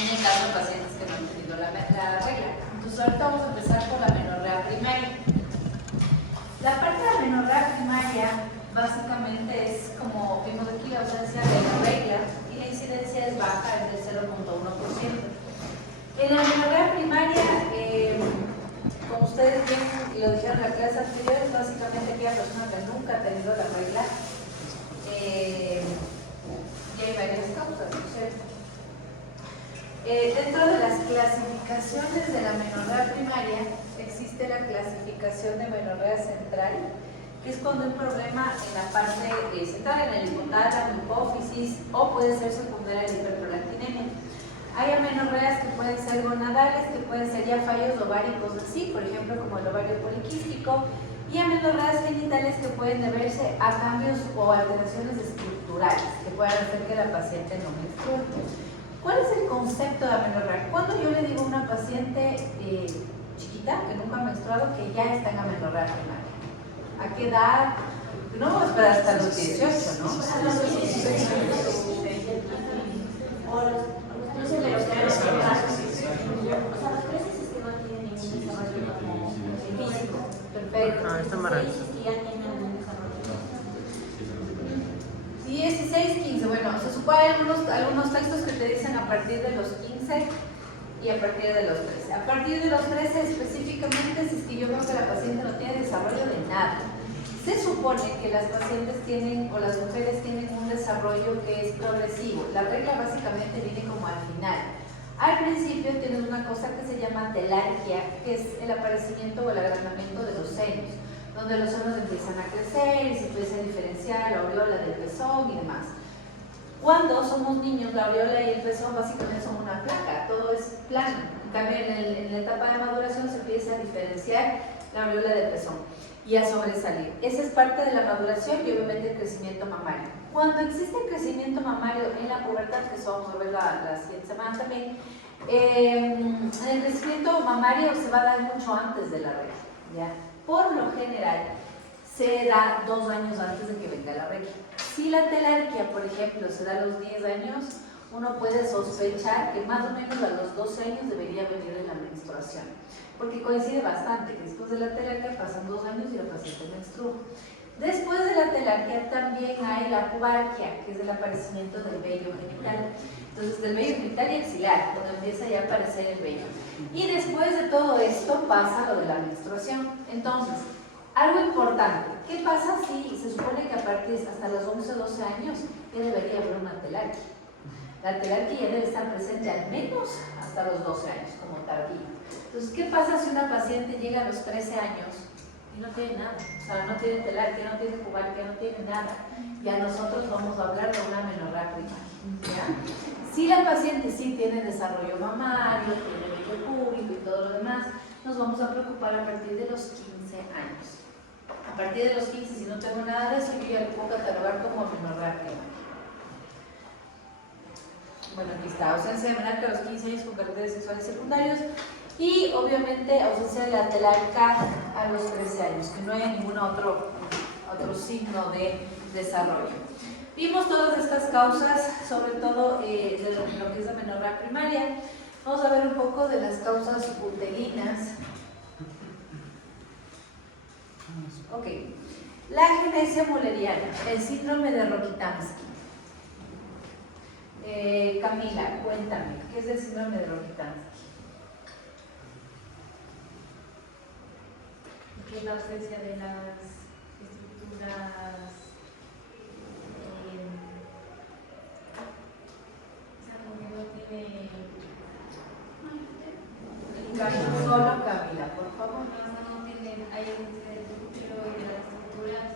en el caso de pacientes que no han tenido la regla. Entonces ahorita vamos a empezar con la menorrea primaria. La parte de la menorrea primaria básicamente es, como vimos aquí, la ausencia de la regla y la incidencia es baja, es del 0.1%. En la menorrea primaria, como ustedes bien lo dijeron en la clase anterior, es básicamente aquella persona que nunca ha tenido la regla. Y hay varias causas, ¿no es cierto? Dentro de las clasificaciones de la menorrea primaria existe la clasificación de menorrea central, que es cuando hay un problema en la parte central, en el hipotálamo, hipófisis, o puede ser secundaria de hiperprolactinemia. Hay amenorreas que pueden ser gonadales, que pueden ser ya fallos ováricos en sí, por ejemplo como el ovario poliquístico, y amenorreas genitales que pueden deberse a cambios o alteraciones estructurales que puedan hacer que la paciente no menstrue. ¿Cuál es el concepto de amenorrea? Cuando yo le digo a una paciente chiquita que nunca ha menstruado que ya está en amenorrea primaria, ¿a qué edad? No vamos a esperar hasta los 18, ¿no? A los 16. Perfecto. Está maravilloso. 16, 15. Bueno, se supone algunos textos que te dicen a partir de los 15 y a partir de los 13. A partir de los 13 específicamente, si es que yo veo que la paciente no tiene desarrollo de nada. Se supone que las pacientes tienen, o las mujeres tienen un desarrollo que es progresivo. La regla básicamente viene como al final. Al principio tienes una cosa que se llama telarquía, que es el aparecimiento o el agrandamiento de los senos, donde los senos empiezan a crecer y se empieza a diferenciar la aureola del pezón y demás. Cuando somos niños, la aureola y el pezón básicamente son una placa, todo es plano. En cambio, en la etapa de maduración se empieza a diferenciar la aureola del pezón y a sobresalir. Esa es parte de la maduración y obviamente el crecimiento mamario. Cuando existe el crecimiento mamario en la pubertad, que eso vamos a ver la siguiente semana también, el crecimiento mamario se va a dar mucho antes de la regla, ¿ya? Por lo general, se da 2 años antes de que venga la regla. Si la telarquía, por ejemplo, se da a los 10 años, uno puede sospechar que más o menos a los 12 años debería venir la menstruación, porque coincide bastante, que después de la telarquía pasan 2 años y la paciente menstrua. Después de la telarquía también hay la pubarquia, que es el aparecimiento del vello genital. Entonces, del vello genital y axilar, donde empieza ya a aparecer el vello. Y después de todo esto pasa lo de la menstruación. Entonces, algo importante, ¿qué pasa si se supone que a partir hasta los 11 o 12 años ya debería haber una telarquía? La telarquía ya debe estar presente al menos hasta los 12 años, como tardío. Entonces, ¿qué pasa si una paciente llega a los 13 años y no tiene nada? O sea, no tiene telarquía, no tiene pubarquia, no tiene nada. Ya nosotros vamos a hablar de una menorrea primaria, ¿ya? Si la paciente sí tiene desarrollo mamario, tiene vello púbico y todo lo demás, nos vamos a preocupar a partir de los 15 años. A partir de los 15, si no tengo nada de eso, yo ya lo puedo catalogar como menorrea primaria. Bueno, aquí está, ausencia de menarca a los 15 años con caracteres sexuales secundarios y obviamente ausencia de la telarca a los 13 años, que no hay ningún otro signo de desarrollo. Vimos todas estas causas, sobre todo de lo que es la menorrea primaria. Vamos a ver un poco de las causas uterinas. Ok, la agenesia mulleriana, el síndrome de Rokitansky. Camila, cuéntame, ¿qué es el síndrome de Rokitansky? Que es la ausencia de las estructuras, no tiene... Solo Camila, por favor. No tiene, hay ausencia del útero y de las estructuras,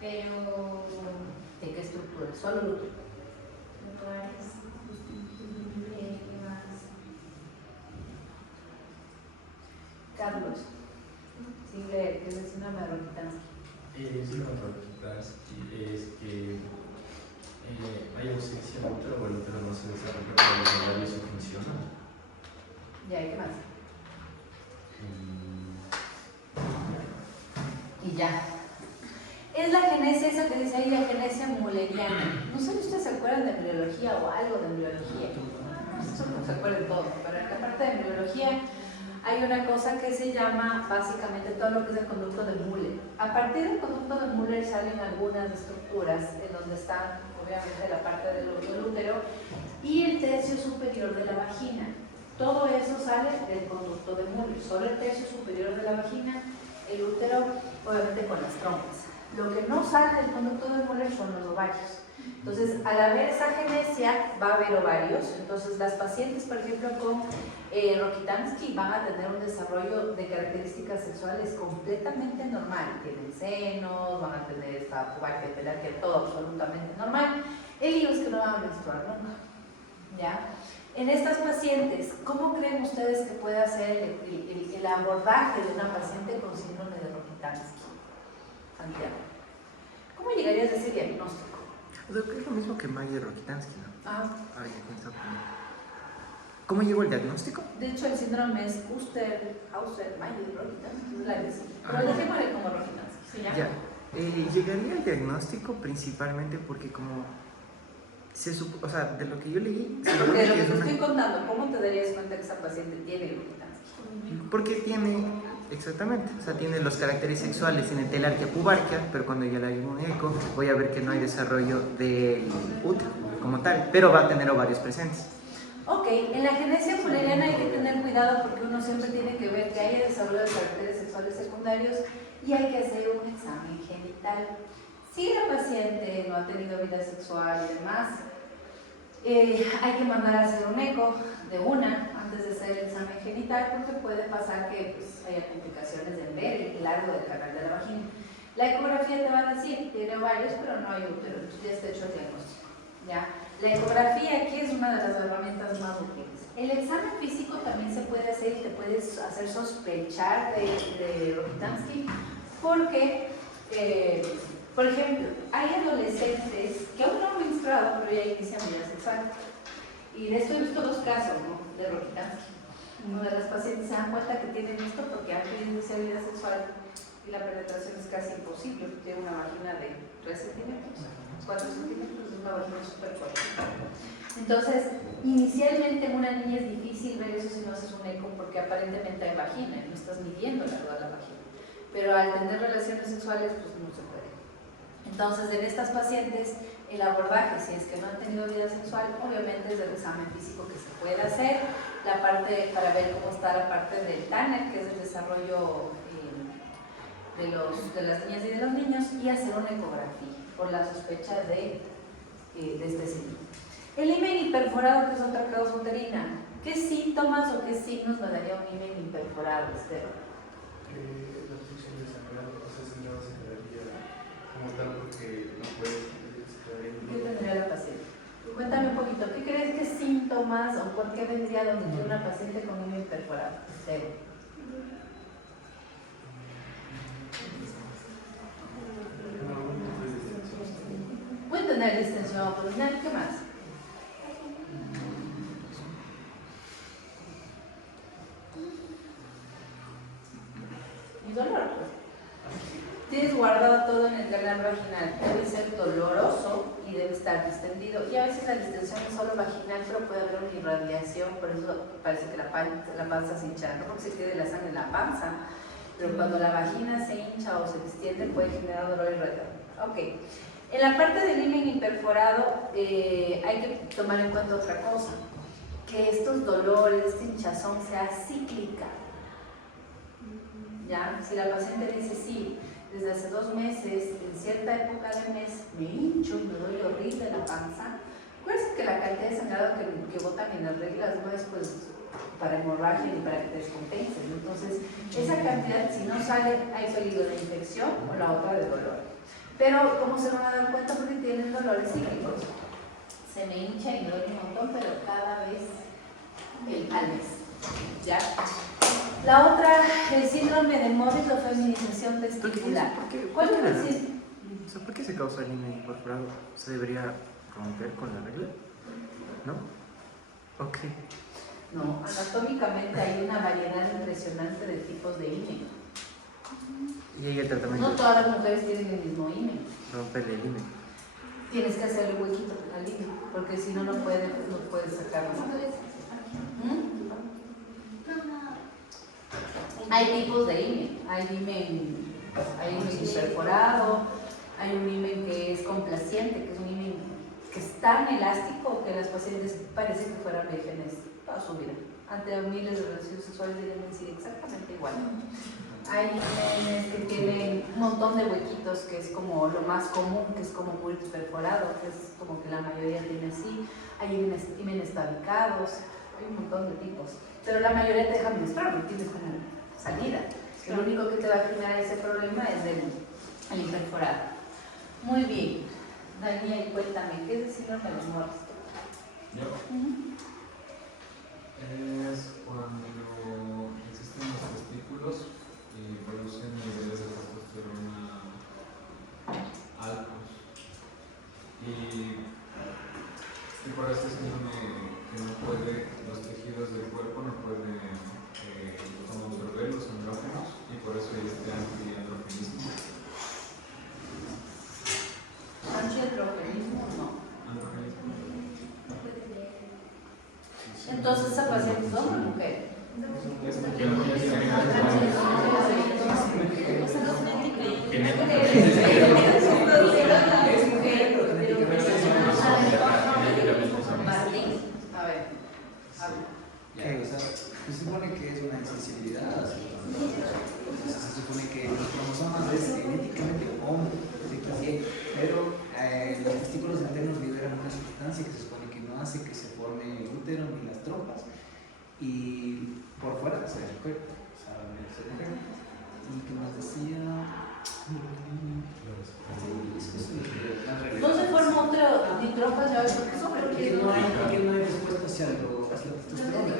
pero... ¿De qué estructura? Solo el útero. ¿Qué más? Carlos, sin leer, ¿qué es el síndrome de Rokitansky? El síndrome de Rokitansky es que hay ausencia de útero, o el útero no se desarrolla por los horarios y funciona. Ya, ¿y qué más? Y ya. Es la genesia, eso que dice ahí, la genesia mulleriana. No sé si ustedes se acuerdan de embriología o algo de embriología. se acuerden todo, pero en la parte de embriología hay una cosa que se llama básicamente todo lo que es el conducto de Müller. A partir del conducto de Müller salen algunas estructuras en donde está obviamente la parte del útero y el tercio superior de la vagina. Todo eso sale del conducto de Müller, solo el tercio superior de la vagina, el útero obviamente con las trompas. Lo que no sale del conducto de Müller son los ovarios. Entonces, al haber esa genesia, va a haber ovarios. Entonces, las pacientes, por ejemplo, con Rokitansky van a tener un desarrollo de características sexuales completamente normal. Tienen senos, van a tener esta pubarquia pelarquia, todo absolutamente normal. El lío es que no van a menstruar nunca. ¿Ya? En estas pacientes, ¿cómo creen ustedes que puede ser el abordaje de una paciente con síndrome de Rokitansky? Santiago, ¿cómo llegarías a ese diagnóstico? O sea, que es lo mismo que Mayer Rokitansky, ¿no? Ah, Ay, ¿cómo llegó el diagnóstico? de hecho, el síndrome es Hauser-Mayer Rokitansky, es la que sí. Pero Ah, dejémosle como Rokitansky, ¿sí? Ya, llegaría al diagnóstico principalmente porque como o sea, de lo que yo leí, se Porque supone de lo que que es te una- estoy contando, ¿cómo te darías cuenta que esa paciente tiene Rokitansky? porque tiene, exactamente, o sea, tiene los caracteres sexuales, tiene telarquia, pubarquia, pero cuando ya le hago un eco, voy a ver que no hay desarrollo del útero como tal, pero va a tener ovarios presentes. Ok, en la genesia mulleriana hay que tener cuidado porque uno siempre tiene que ver que haya desarrollo de caracteres sexuales secundarios y hay que hacer un examen genital. Si la paciente no ha tenido vida sexual y demás, hay que mandar a hacer un eco de una antes de hacer el examen genital porque puede pasar que pues, haya complicaciones en ver el largo del canal de la vagina. La ecografía te va a decir, tiene ovarios pero no hay útero, entonces ya está hecho el diagnóstico. ¿Ya? La ecografía aquí es una de las herramientas más útiles. El examen físico también se puede hacer y te puedes hacer sospechar de Rokitansky porque, por ejemplo, hay adolescentes que aún no han menstruado pero ya inician vida sexual. Y de esto he visto dos casos, ¿no? De Rokitansky. Una de las pacientes se dan cuenta que tienen esto porque han querido iniciar vida sexual y la penetración es casi imposible. Tiene una vagina de 3 centímetros, 4 centímetros, es una vagina súper corta. Entonces, inicialmente en una niña es difícil ver eso si no haces un eco porque aparentemente hay vagina y no estás midiendo la toda la vagina. Pero al tener relaciones sexuales, pues no se puede. Entonces, en estas pacientes, el abordaje, si es que no han tenido vida sexual, obviamente es el examen físico que se puede hacer, la parte para ver cómo está la parte del TANER, que es el desarrollo de las niñas y de los niños, y hacer una ecografía por la sospecha de este síndrome. El himen hiperforado, que es otra causa uterina, ¿qué síntomas o qué signos nos daría un himen hiperforado, Esteban? La función de sangrar, o sea, sangrado se quedaría como tal porque no puedes ¿Qué tendría la paciente? Cuéntame un poquito, ¿qué crees que síntomas o por qué vendría donde tiene una paciente con himen hiperforado? Esteban. Puede tener distensión abdominal, ¿qué más? Y dolor, pues. Tienes guardado todo en el canal vaginal, debe ser doloroso y debe estar distendido. Y a veces la distensión es solo vaginal, pero puede haber una irradiación, por eso parece que la panza se hincha, no porque se quede la sangre en la panza, pero cuando la vagina se hincha o se distiende puede generar dolor irradiado. Ok. En la parte del himen hiperforado hay que tomar en cuenta otra cosa, que estos dolores, esta hinchazón sea cíclica. ¿Ya? Si la paciente dice sí, desde hace 2 meses, en cierta época del mes, me hincho y me doy horrible la panza, acuérdense que la cantidad de sangrado que botan en las reglas no es pues para hemorragia ni para que te descompensen. Entonces, esa cantidad, si no sale, hay peligro de infección o la otra de dolor. Pero, ¿cómo se van a dar cuenta? Porque tienen dolores cíclicos. Se me hincha y me duele un montón, pero cada vez al mes. ¿Ya? La otra, el síndrome de Moritz o feminización testicular. ¿Cuál es el síndrome? O sea, ¿por qué se causa el himen hiperforado? ¿Se debería romper con la regla? ¿No? Ok. No, anatómicamente hay una variedad impresionante de tipos de himen. Y ahí el tratamiento No todas las mujeres tienen el mismo himen. romperle el himen. Tienes que hacerle huequito al himen, porque si no, no puedes sacarlo. Hay tipos de himen. Hay himen perforado, hay un himen que es complaciente, que es un himen que es tan elástico que las pacientes parecen que fueran vírgenes toda su vida. Ante miles de relaciones sexuales de sí exactamente igual. Hay himenes que tienen un montón de huequitos, que es como lo más común, que es como muy perforado, que es como que la mayoría tiene así. Hay himenes tabicados, hay un montón de tipos. Pero la mayoría te dejan menstruar, porque tienes como salida. Lo único que te va a generar ese problema es el imperforado. Muy bien. Daniel, cuéntame, ¿qué es el síndrome de los moros? ¿Yo? Es cuando existen los testículos y producen niveles de testosterona altos. Y por este síndrome que no puede, los tejidos del cuerpo no pueden como absorber los andrógenos y por eso hay este antiandrogenismo. Antiandrogenismo, no. Androgenismo. Entonces, ¿esa paciente es hombre o mujer? Es Martín, a ver. Se supone que es una insensibilidad, se supone que los cromosomas es genéticamente hombre, pero los testículos internos liberan una sustancia que se supone que no hace que se forme el útero ni las trompas, y por fuera se mujer, y que nos decía No se forma útero ni trompas, ya ves, porque es hombre. que no hay respuesta hacia la testosterona.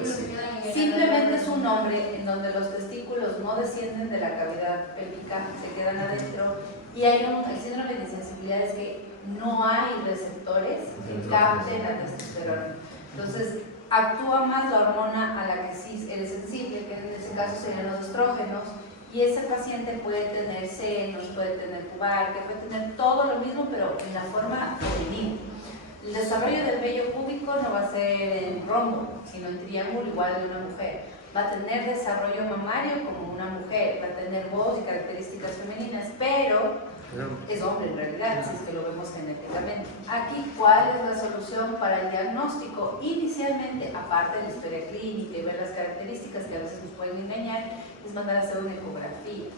Simplemente es un nombre en donde los testículos no descienden de la cavidad pélvica, se quedan adentro, y hay el síndrome de insensibilidad es que no hay receptores que capten la testosterona. Entonces, actúa más la hormona a la que sí eres sensible, que en este caso serían los estrógenos, y ese paciente puede tener senos, puede tener pubarquia, puede tener todo lo mismo, pero en la forma femenina. El desarrollo del vello púbico no va a ser en rombo, sino en triángulo igual de una mujer. Va a tener desarrollo mamario como una mujer, va a tener voz y características femeninas, pero es hombre en realidad, si es que lo vemos genéticamente. Aquí, ¿cuál es la solución para el diagnóstico? Inicialmente, aparte de la historia clínica y ver las características que a veces nos pueden engañar, es mandar a hacer una ecografía.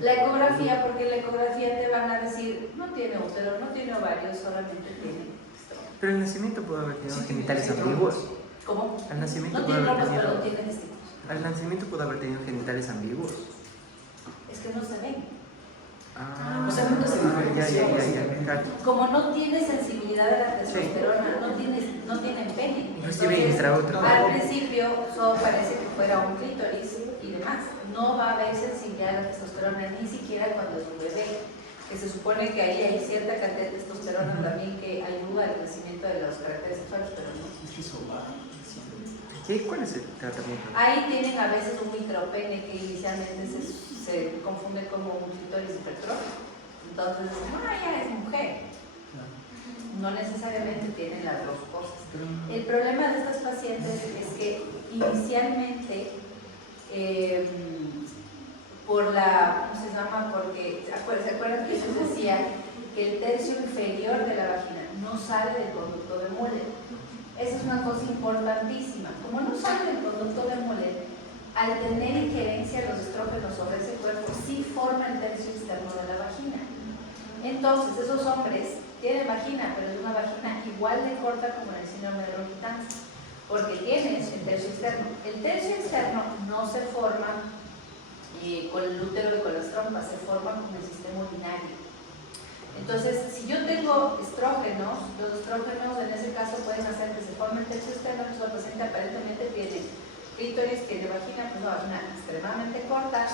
La ecografía, porque en la ecografía te van a decir, no tiene útero, no tiene ovarios, solamente tiene estrógeno. Pero al nacimiento puede haber tenido genitales ambiguos. ¿Cómo? Al nacimiento No puede tiene haber trompas, tenido. pero tiene testículos. Al nacimiento puede haber tenido genitales ambiguos. Es que no se ven. O sea, nunca se diferencia. Claro. Como no tiene sensibilidad a la testosterona, no tienen pene. Inclusive intraútero. Al principio solo parece que fuera un clítoris y demás. No va a haber sensibilidad a la testosterona ni siquiera cuando es un bebé. Que se supone que ahí hay cierta cantidad de testosterona también que ayuda al crecimiento de los caracteres sexuales, pero no. ¿Qué? ¿Cuál es el tratamiento? Ahí tienen a veces un micropene que inicialmente se confunde como un clítoris hipertrófico. Entonces dicen, ya es mujer. No necesariamente tienen las dos cosas. El problema de estas pacientes es que inicialmente, por la, ¿cómo se llama? Porque, ¿se acuerdan que se decía que el tercio inferior de la vagina no sale del conducto de Müller? Esa es una cosa importantísima. Como no sale del conducto de Müller, al tener injerencia los estrógenos sobre ese cuerpo, sí forma el tercio externo de la vagina. Entonces, esos hombres tienen vagina, pero es una vagina igual de corta como en el síndrome de Rokitansky, porque tienen el tercio externo. El tercio externo no se forma con el útero y con las trompas, se forma con el sistema urinario. Entonces, si yo tengo estrógenos, los estrógenos en ese caso pueden hacer que se forme el tercio externo, entonces la paciente aparentemente tiene clítoris, tiene vagina, pues una vagina extremadamente corta,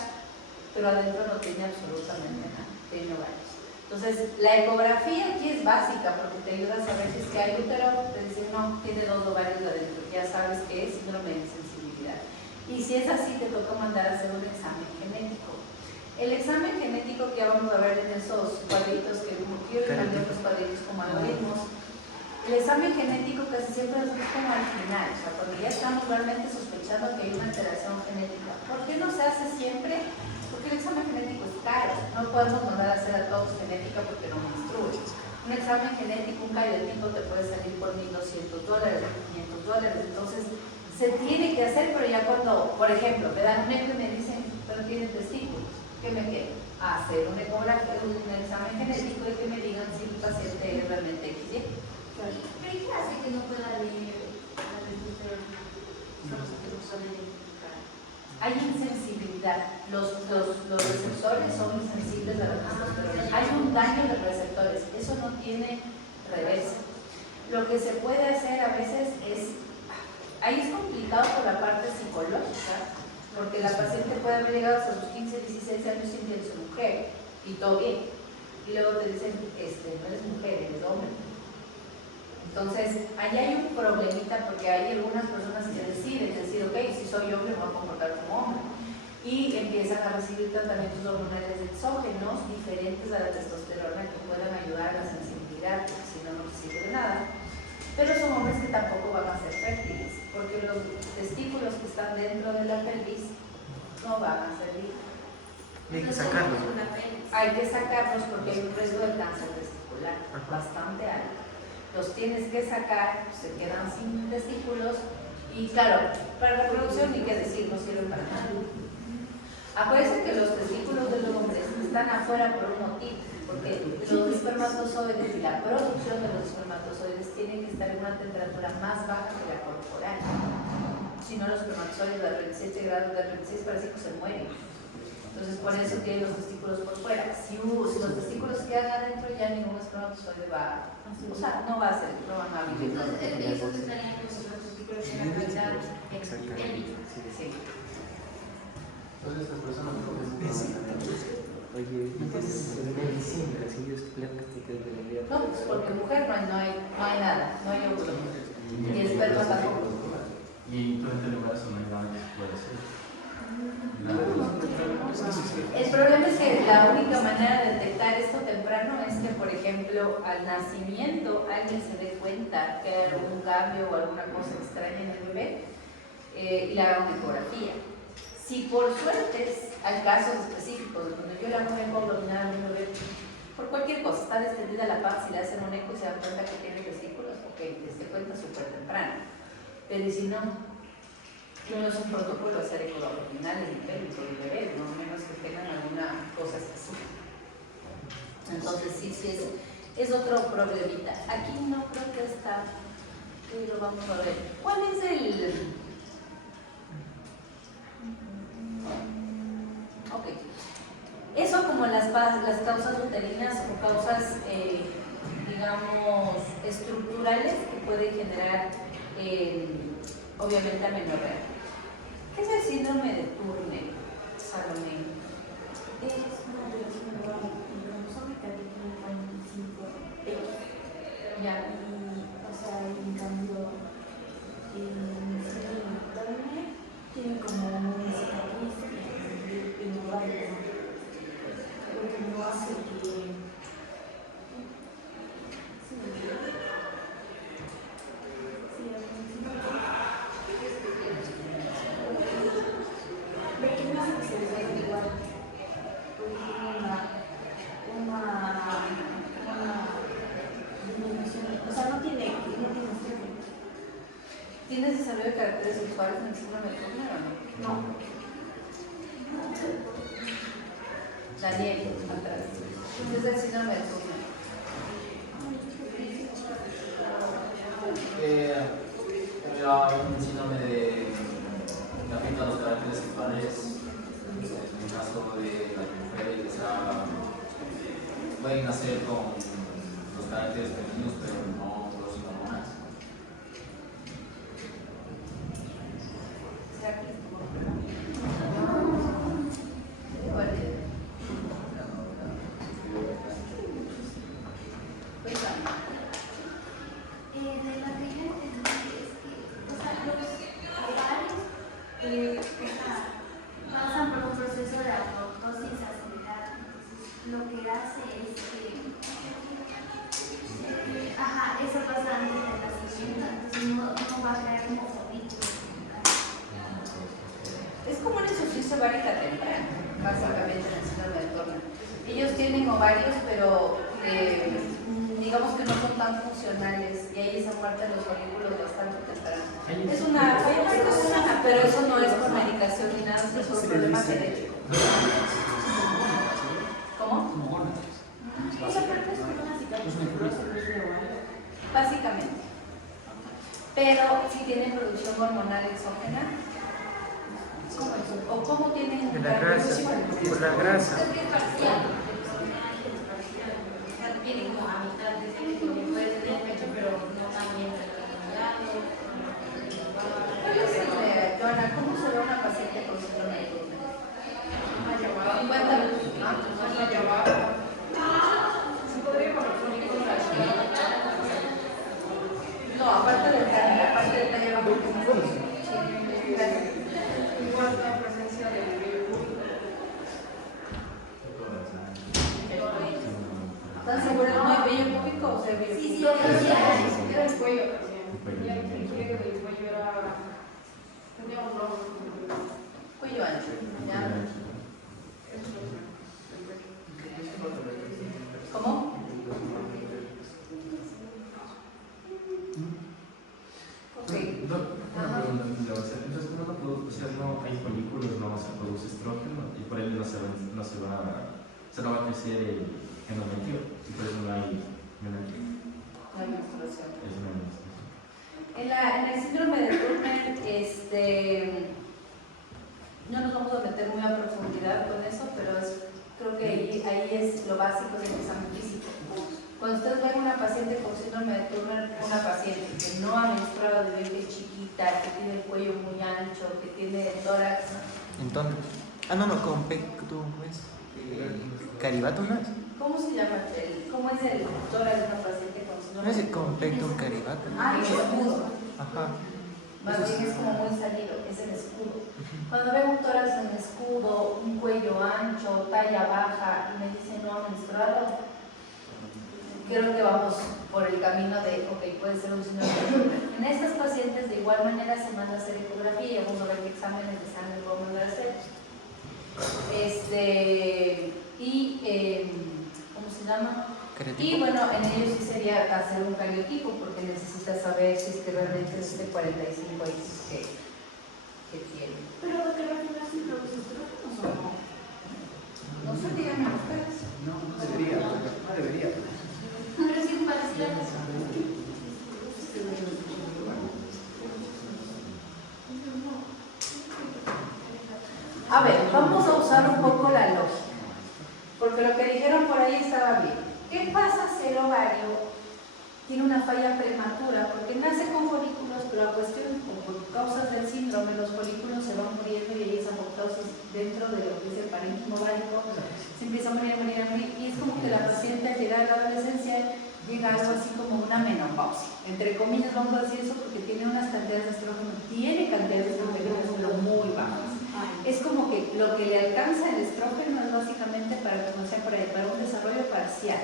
pero adentro no tiene absolutamente nada, tiene ovarios. Entonces, la ecografía aquí es básica porque te ayuda a saber si es que hay útero, te dicen no, tiene 2 ovarios adentro, ya sabes que es síndrome de insensibilidad. Y si es así, te toca mandar a hacer un examen genético. El examen genético que ya vamos a ver en esos cuadritos que quiero cambiar los cuadritos como algoritmos, El examen genético casi siempre es como al final, o sea, cuando ya estamos realmente sospechando que hay una alteración genética. ¿Por qué no se hace siempre? Porque el examen genético es caro, no podemos mandar a hacer a todos genética porque no me instruye. Un examen genético, un cariotipo te puede salir por $1,200, $500, entonces se tiene que hacer, pero ya cuando, por ejemplo, me dan un eco y me dicen, pero tiene testículos, ¿qué me queda? Hacer un ecografía, un examen genético y que me digan si el paciente es realmente XY. ¿Pero y qué hace que no pueda leer la testosterona? Solo identificar. Hay insensibilidad, los receptores son insensibles a la testosterona. Hay un daño en los receptores, eso no tiene reversa. Lo que se puede hacer a veces es, ahí es complicado por la parte psicológica, porque la paciente puede haber llegado hasta sus 15, 16 años sintiéndose mujer y todo bien. Y luego te dicen, no eres mujer, eres hombre. Entonces, ahí hay un problemita porque hay algunas personas que deciden decir, ok, si soy hombre me voy a comportar como hombre. Y empiezan a recibir tratamientos hormonales exógenos diferentes a la testosterona que puedan ayudar a la sensibilidad, porque si no, no sirve de nada. Pero son hombres que tampoco van a ser fértiles, porque los testículos que están dentro de la pelvis no van a servir. Y hay que sacarlos. Hay que sacarlos porque hay un riesgo de cáncer testicular bastante alto. Los tienes que sacar, se quedan sin testículos y claro, para la reproducción ni qué decir, no sirven para nada. Acuérdense que los testículos de los hombres están afuera por un motivo, porque los espermatozoides y la producción de los espermatozoides tienen que estar en una temperatura más baja que la corporal. Si no, los espermatozoides de 37 grados, de 36 parece que se mueren. Entonces, por eso tienen los testículos por fuera. Si los testículos quedan adentro, ya ningún espermatozoide va, o sea, no va a ser, no van a vivir. Entonces, ellos estarían con los testículos en la calidad Exactamente. Sí. Entonces estas personas no Oye, en medicina, si Dios plástica de la vida. No, pues porque mujer no hay nada, no hay óvulo. Y esperma tampoco. Y durante el embarazo no hay nada que se pueda hacer. El problema es que la única manera de detectar esto temprano es que, por ejemplo, al nacimiento alguien se dé cuenta que hay algún cambio o alguna cosa extraña en el bebé y le haga una ecografía. Si por suerte hay casos específicos donde yo le hago una eco abdominal a un bebé, por cualquier cosa, está distendida la panza y le hacen un eco y se dan cuenta que tiene testículos, ok, te cuenta súper temprano. Pero si no es un protocolo hacer ecos abdominales ni pélvico de bebés, no menos que tengan alguna cosa específica. Entonces sí es otro problemita. Aquí no creo que está, y lo vamos a ver. ¿Cuál es el...? Ok. Eso como las causas uterinas o causas, digamos, estructurales que pueden generar, obviamente, amenorrea. ¿Qué es el síndrome de Turner, Salomé? Es una alteración neuromosómica que tiene 45X. Ya. O sea, en cambio, el síndrome de Turner tiene como una cicatriz en lugar de lo que no hace que... ¿Tienes desarrollo de caracteres sexuales en el síndrome de Turner o no? No. Daniel, atrás. ¿Qué es el síndrome de Turner? Hay un síndrome que afecta a los caracteres sexuales. En el caso de las mujeres, pueden nacer con los caracteres femeninos, pero no producen hormonas. ¿Cuál es? De la que yo entendí es que, o sea, los ovarios pasan por un proceso de apoptosis acelerada. Entonces, lo que hace es que, eso pasa antes va a traer como forrito. Es como una insuficiencia ovárica temprana, básicamente en el síndrome de Turner. Ellos tienen ovarios, pero digamos que no son tan funcionales y ahí se muerten los folículos bastante temprano. Es una falla persona, pero eso no es por medicación ni nada, es por problemas genéticos. ¿Cómo? O sea, pero es como una cicatriz de ovario. Básicamente. Pero si tienen producción hormonal exógena, ¿o cómo tienen De la grasa, por la grasa. Tienen como a mitad de ese puede tener pecho, pero no tan bien Joana, ¿cómo se ve una paciente con síndrome de Turner? Cuéntame. No, aparte del talle, aparte del talle bajo. Igual la presencia de ¿Están seguros no hay vello público o sea vello Sí, sí, público? era el cuello también. Y el pliegue del cuello era. Tenía un rojo. Cuello ancho. ¿Ya? ¿Cómo? Ok. Una pregunta, entonces como no produce, o sea, no hay folículos, no se produce estrógeno y por ende no va a crecer el endometrio y por eso no hay menarquia. No hay menstruación. Es una menstruación. En el síndrome de Turner, no nos vamos a meter muy a profundidad con eso, pero creo que ahí es lo básico del examen físico. Cuando ustedes ven una paciente con síndrome de Turner, una paciente que no ha menstruado desde que es chiquita, que tiene el cuello muy ancho, que tiene tórax, Entonces, no, con pecto, ¿cómo es? Caribato, ¿no es? ¿cómo se llama? ¿Cómo es el tórax de una paciente con síndrome No es de el con pecto caribato. Ah, el escudo. Ajá. Más bien es como muy salido, es el escudo. Cuando veo un tórax en escudo, un cuello ancho, talla baja y me dicen no ha menstruado, creo que vamos por el camino de, ok, puede ser un síndrome de Turner. En estas pacientes de igual manera se manda a hacer ecografía y vamos a ver qué exámenes de sangre puedo mandar a hacer. ¿Cómo se llama? Y bueno, en ellos sí sería hacer un cariotipo porque necesitas saber si es que realmente es de 45X que tiene. Pero lo que refieres si produce estrógenos o no. No sé, díganme ustedes. No debería, no debería. Pero sí pareciera que A ver, vamos a usar un poco la lógica, porque lo que dijeron por ahí estaba bien. ¿Qué pasa si el ovario tiene una falla prematura? Porque nace con folículos, pero a cuestión o por causas del síndrome, los folículos se van muriendo y hay esa apoptosis dentro de lo que es el parénquima ovárico, se empieza a morir, y es como que la paciente al llegar a la adolescencia llega a algo así como una menopausia. Entre comillas vamos a decir eso porque tiene unas cantidades de estrógeno, tiene cantidades de estrógeno, pero muy bajas. Es como que lo que le alcanza el estrógeno es básicamente para, como decía por ahí, para un desarrollo parcial.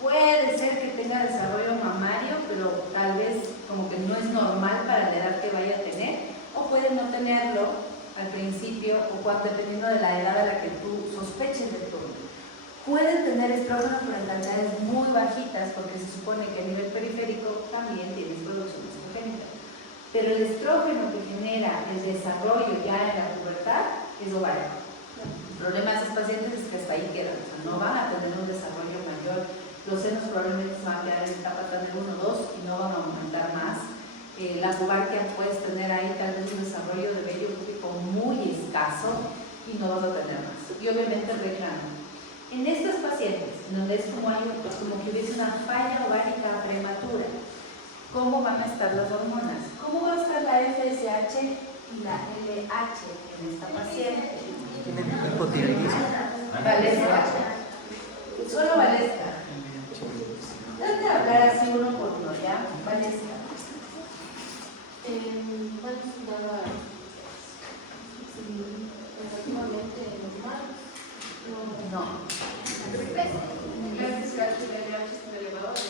Puede ser que tenga desarrollo mamario, pero tal vez como que no es normal para la edad que vaya a tener, o puede no tenerlo al principio, o dependiendo de la edad a la que tú sospeches de todo. Pueden tener estrógeno pero en cantidades muy bajitas, porque se supone que a nivel periférico también tienes producción estrogénica. Pero el estrógeno que genera el desarrollo ya en la pubertad es ovario. El problema de esos pacientes es que hasta ahí quedan, o sea, no van a tener un desarrollo mayor. Los senos probablemente se van a quedar en etapa también 1 o 2 y no van a aumentar más. La pubarquia puedes tener ahí tal vez un desarrollo de vello púbico muy escaso y no vas a tener más. Y obviamente el reclamo. En estas pacientes, donde es como que hubiese una falla ovárica prematura, ¿cómo van a estar las hormonas? ¿Cómo va a estar la FSH y la LH en esta paciente? Tienen hipotiroidismo. Valesca. Solo Valesca. Trata de hablar así uno por uno, ¿ya? Valesca. bueno, dada relativamente normal. No. El FSH y el LH están elevados,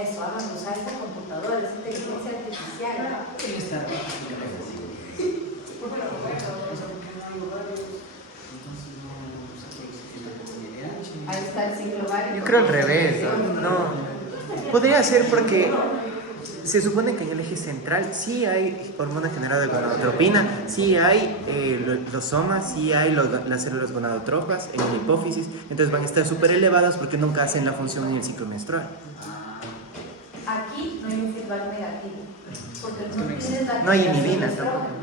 Eso, hagan usar esta computadora, esta inteligencia artificial. Ahí está. Ahí está el ciclo ovárico. Yo creo al revés, no. Podría ser porque se supone que en el eje central sí hay hormona generada de gonadotropina, sí hay los somas, sí hay las células gonadotropas en la hipófisis, entonces van a estar súper elevadas porque nunca hacen la función en el ciclo menstrual. Aquí no hay un feedback negativo, porque no tienes la No hay cantidad de inhibinas estrógenos. tampoco.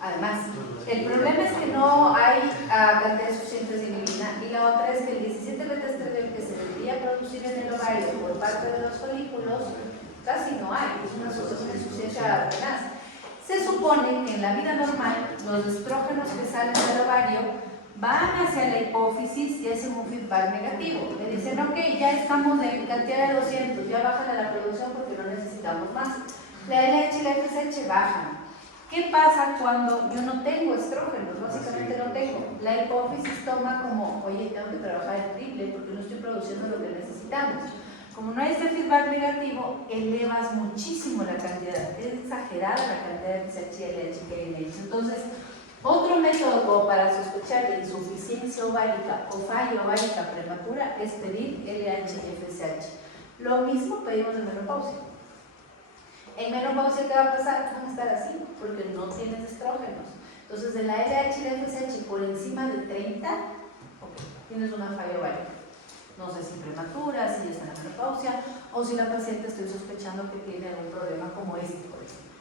Además, el problema es que no hay cantidades suficientes de inhibina, y la otra es que el 17 beta-estradiol que se debería producir en el ovario por parte de los folículos casi no hay, es una insuficiencia tenaz. Se supone que en la vida normal los estrógenos que salen del ovario van hacia la hipófisis y hacen un feedback negativo. Le dicen, ok, ya estamos en cantidad de 200, ya bajan la producción porque no necesitamos más. La LH y la FSH bajan. ¿Qué pasa cuando yo no tengo estrógenos? Básicamente no tengo. La hipófisis toma como, oye, tengo que trabajar el triple porque no estoy produciendo lo que necesitamos. Como no hay este feedback negativo, elevas muchísimo la cantidad. Es exagerada la cantidad de FSH y LH que hay en ellos. Entonces, otro método como para sospechar de insuficiencia ovárica o falla ovárica prematura es pedir LH y FSH. Lo mismo pedimos en menopausia. En menopausia, ¿qué va a pasar? Van a estar así, porque no tienes estrógenos. Entonces, de la LH y la FSH por encima de 30, tienes una falla ovárica. No sé si prematura, si ya está en la menopausia, o si la paciente estoy sospechando que tiene algún problema como este, por ejemplo.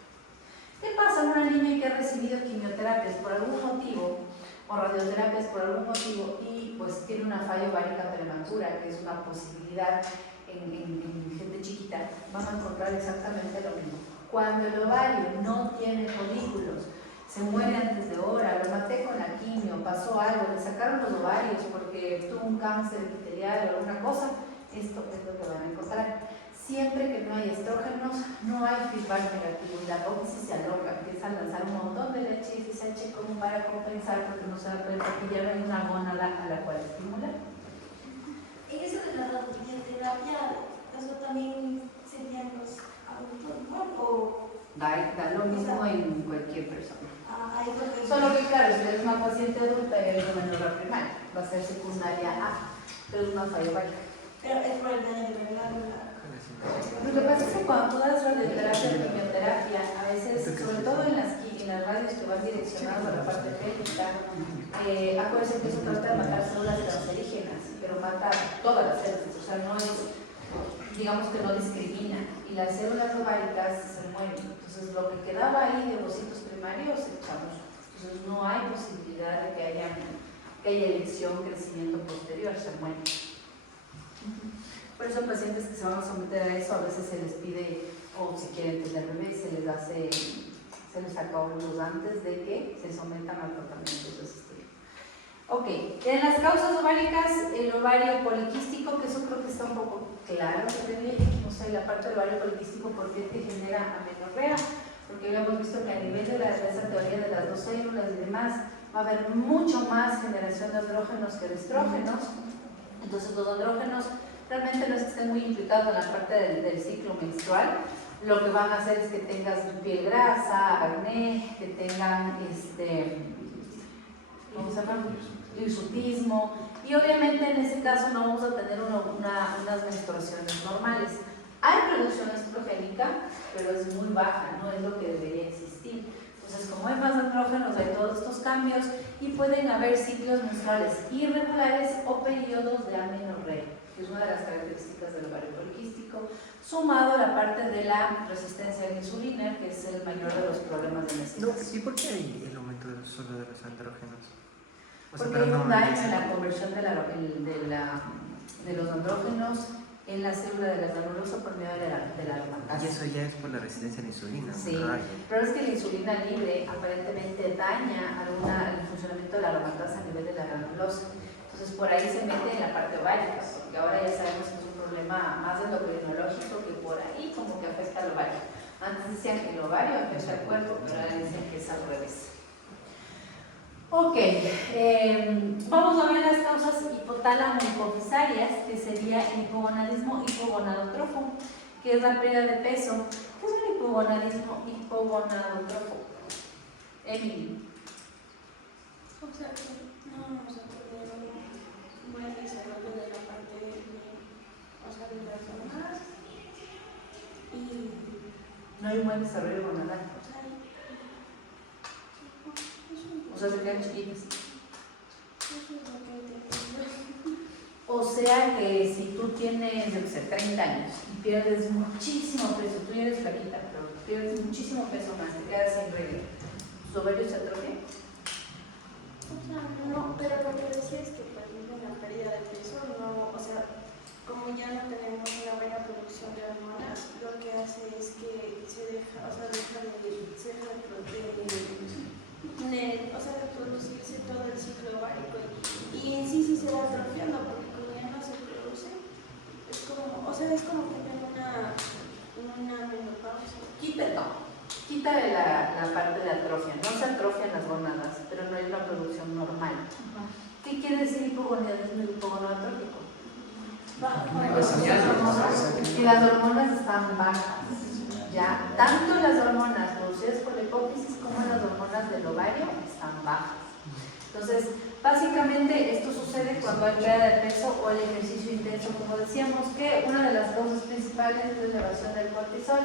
¿Qué pasa en una niña que ha recibido quimioterapias por algún motivo, o radioterapias por algún motivo, y pues tiene una falla ovárica prematura, que es una posibilidad en gente chiquita? Van a encontrar exactamente lo mismo. Cuando el ovario no tiene folículos, se muere antes de hora, lo maté con la quimio, pasó algo, le sacaron los ovarios porque tuvo un cáncer epitelial o alguna cosa, esto es lo que van a encontrar. Siempre que no hay estrógenos, no hay feedback negativo y la hipófisis se aloca, empieza a lanzar un montón de leche y FSH como para compensar porque no se da cuenta que ya no hay una gónada a la cual estimular. En eso de la radioterapia, ¿eso también serían los adultos, no? ¿O Da lo mismo en cualquier persona. hay porque Solo que claro, si eres una paciente adulta y eres una menor primaria, va a ser secundaria A, pero es una falla ovárica. pero es por el daño de la glándula? Lo que pasa es que cuando tú das radioterapia o quimioterapia, a veces, sobre todo en las radios que van direccionadas a la parte técnica, acuérdense que eso trata de matar células cancerígenas, pero mata todas las células, o sea, no es, digamos que no discrimina, y las células ováricas se mueren. Entonces, lo que quedaba ahí de ovocitos primarios se echamos. Entonces, no hay posibilidad de que haya elección, crecimiento posterior, se mueren. Por eso, pacientes que se van a someter a eso, a veces se les pide, o si quieren tener bebés, se les saca óvulos antes de que se sometan al tratamiento de ese estilo. Ok, en las causas ováricas, el ovario poliquístico, que eso creo que está un poco claro, no sé, la parte del ovario poliquístico, ¿por qué te genera amenorrea? Porque habíamos visto que a nivel de esa teoría de las dos células y demás, va a haber mucho más generación de andrógenos que de estrógenos. Entonces, los andrógenos realmente no es que estén muy implicados en la parte del ciclo menstrual. Lo que van a hacer es que tengas piel grasa, acné, que tengan ¿cómo se llama? Hirsutismo, y obviamente en ese caso no vamos a tener unas menstruaciones normales. Hay producción estrogénica, pero es muy baja, no es lo que debería existir. Entonces, como hay más andrógenos, hay todos estos cambios y pueden haber ciclos menstruales irregulares o periodos de amenorrea, que es una de las características del ovario poliquístico, sumado a la parte de la resistencia a la insulina, que es el mayor de los problemas de menstruación. ¿Y por qué hay el aumento solo de los andrógenos? Porque hay un daño en la conversión de los andrógenos en la célula de la granulosa por medio de la aromatasa. Y eso ya es por la resistencia a la insulina. Sí, Ay. pero es que la insulina libre aparentemente daña el funcionamiento de la aromatasa a nivel de la granulosa. Entonces por ahí se mete en la parte ovárica, porque ahora ya sabemos que es un problema más endocrinológico que por ahí como que afecta al ovario. Antes decían que el ovario afecta al cuerpo, pero ahora dicen que es al revés. Ok, vamos a ver las causas hipotálamo-hipofisarias, que sería el hipogonadismo hipogonadotrófico. que es la pérdida de peso. ¿Qué es el hipogonadismo hipogonadotrófico? Emily. O sea, que no vamos a tener un buen desarrollo de la parte o sea, de las hormonas y No hay un buen desarrollo hormonal. O sea, se quedan chiquitas. O sea que si tú tienes, yo qué sé, 30 años y pierdes muchísimo peso, tú ya eres flaquita, pero pierdes muchísimo peso más, te quedas sin regla, ¿tus ovarios se atrofian? No, pero lo que decía es que, por ejemplo, en la pérdida de peso, no, o sea, como ya no tenemos una buena producción de hormonas, lo que hace es que se deja, o sea, deja de reproducirse todo el ciclo ovárico y en sí se va atrofiando porque como ya no se produce, es como, o sea, es como que en una menopausia. Quítale la parte de atrofia, no se atrofian las gonadas, pero no hay una producción normal. ¿Qué quiere decir hipogonadismo y hipogonadotrófico? Que las hormonas están bajas, ¿ya? Tanto las hormonas producidas por la hipófisis como las hormonas del ovario están bajas. Entonces, básicamente esto sucede cuando hay pérdida de peso o el ejercicio intenso, como decíamos, que una de las causas principales es la elevación del cortisol,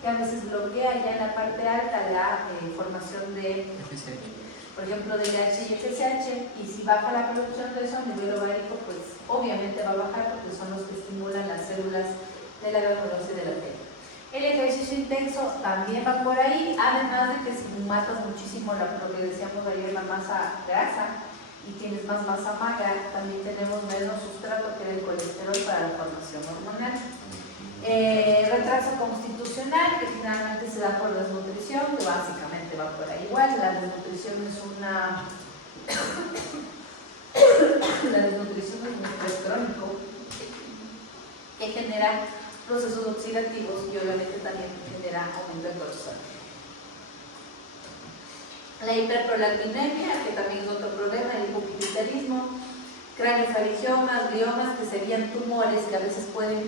que a veces bloquea ya en la parte alta la formación de, por ejemplo, de LH y FSH, y si baja la producción de eso a nivel ovárico, pues obviamente va a bajar porque son los que estimulan las células de la granulosa y de la piel. El ejercicio intenso también va por ahí, además de que si matas muchísimo lo que decíamos ayer, la masa grasa, y tienes más masa magra, también tenemos menos sustrato que era el colesterol para la formación hormonal. Retraso constitucional, que finalmente se da por desnutrición, que básicamente va por ahí igual. La desnutrición es una la desnutrición es un estrés crónico que genera procesos oxidativos y obviamente también genera aumento de cortisol. La hiperprolactinemia, que también es otro problema, el hipopituitarismo, craneofaringiomas, gliomas, que serían tumores que a veces pueden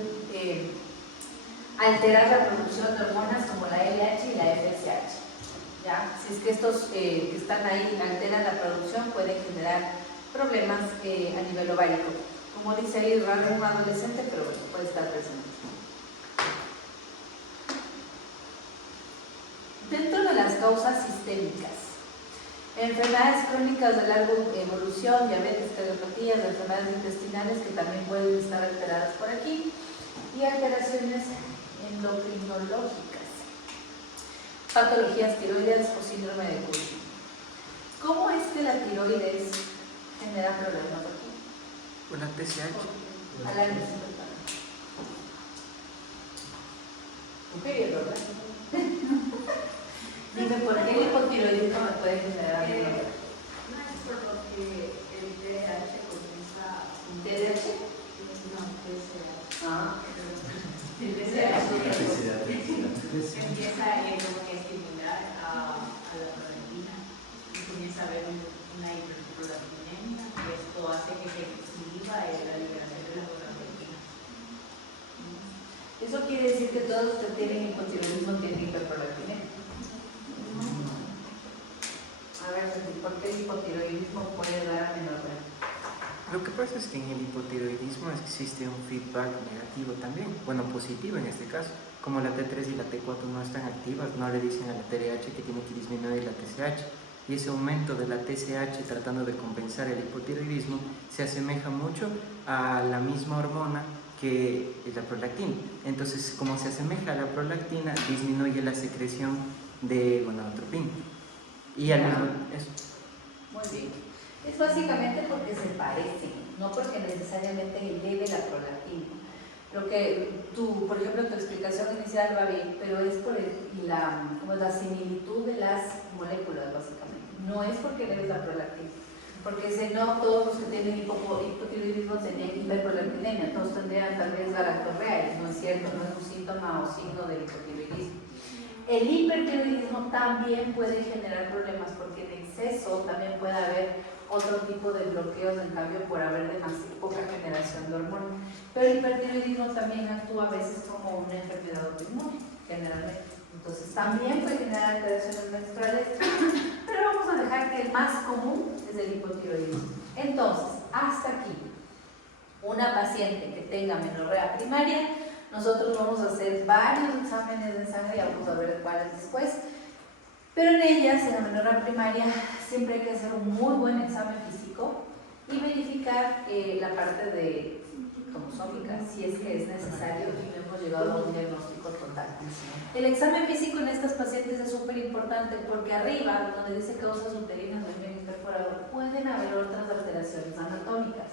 alterar la producción de hormonas como la LH y la FSH. ¿Ya? Si es que estos que están ahí alteran la producción, pueden generar problemas a nivel ovárico. Como dice ahí, raro en un adolescente, pero bueno, puede estar presente. Dentro de las causas sistémicas, enfermedades crónicas de larga evolución, diabetes, cardiopatías, enfermedades intestinales que también pueden estar alteradas por aquí, y alteraciones endocrinológicas, patologías tiroideas o síndrome de Cushing. ¿Cómo es que la tiroides genera problemas aquí? Con la TSH. A la ¿verdad? Dime, ¿por qué el hipotiroidismo me puede generar problemas? No es por lo que el TDAH comienza un ¿TDAH? No, TSH. Ah. El TSH empieza a estimular a la prolactina y comienza a haber una hiperprolactinemia, y esto hace que se inhiba la liberación de la prolactina. Eso quiere decir que todos los que tienen hipotiroidismo tienen hiperprolactinemia. A ver, ¿por qué el hipotiroidismo puede dar amenorrea? Lo que pasa es que en el hipotiroidismo existe un feedback negativo también, bueno, positivo en este caso. Como la T3 y la T4 no están activas, no le dicen a la TRH que tiene que disminuir la TSH. Y ese aumento de la TSH tratando de compensar el hipotiroidismo se asemeja mucho a la misma hormona que es la prolactina. Entonces, como se asemeja a la prolactina, disminuye la secreción de gonadotropina. Y al mismo eso. Muy bien. Es básicamente porque se parecen, no porque necesariamente eleve la prolactina. Lo que tú, por ejemplo, tu explicación inicial va bien, pero es por la similitud de las moléculas, básicamente. No es porque eleves la prolactina. Porque si no, todos los que tienen hipotiroidismo tenían hiperprolactinemia, todos tendrían tal vez galactorrea, y no es cierto, no es un síntoma o signo del hipotiroidismo. El hipertiroidismo también puede generar problemas porque en exceso también puede haber otro tipo de bloqueos, en cambio, por haber demasiada poca generación de hormonas. Pero el hipertiroidismo también actúa a veces como una enfermedad autoinmune, generalmente. Entonces también puede generar alteraciones menstruales, pero vamos a dejar que el más común es el hipotiroidismo. Entonces, hasta aquí, una paciente que tenga menorrea primaria, nosotros vamos a hacer varios exámenes de sangre, ya vamos a ver cuáles después, pero en ellas, en la menorrea primaria, siempre hay que hacer un muy buen examen físico y verificar la parte de cromosómica, si es que es necesario y no hemos llegado a un diagnóstico total. El examen físico en estas pacientes es súper importante porque arriba, donde dice causas uterinas o himen imperforado, pueden haber otras alteraciones anatómicas.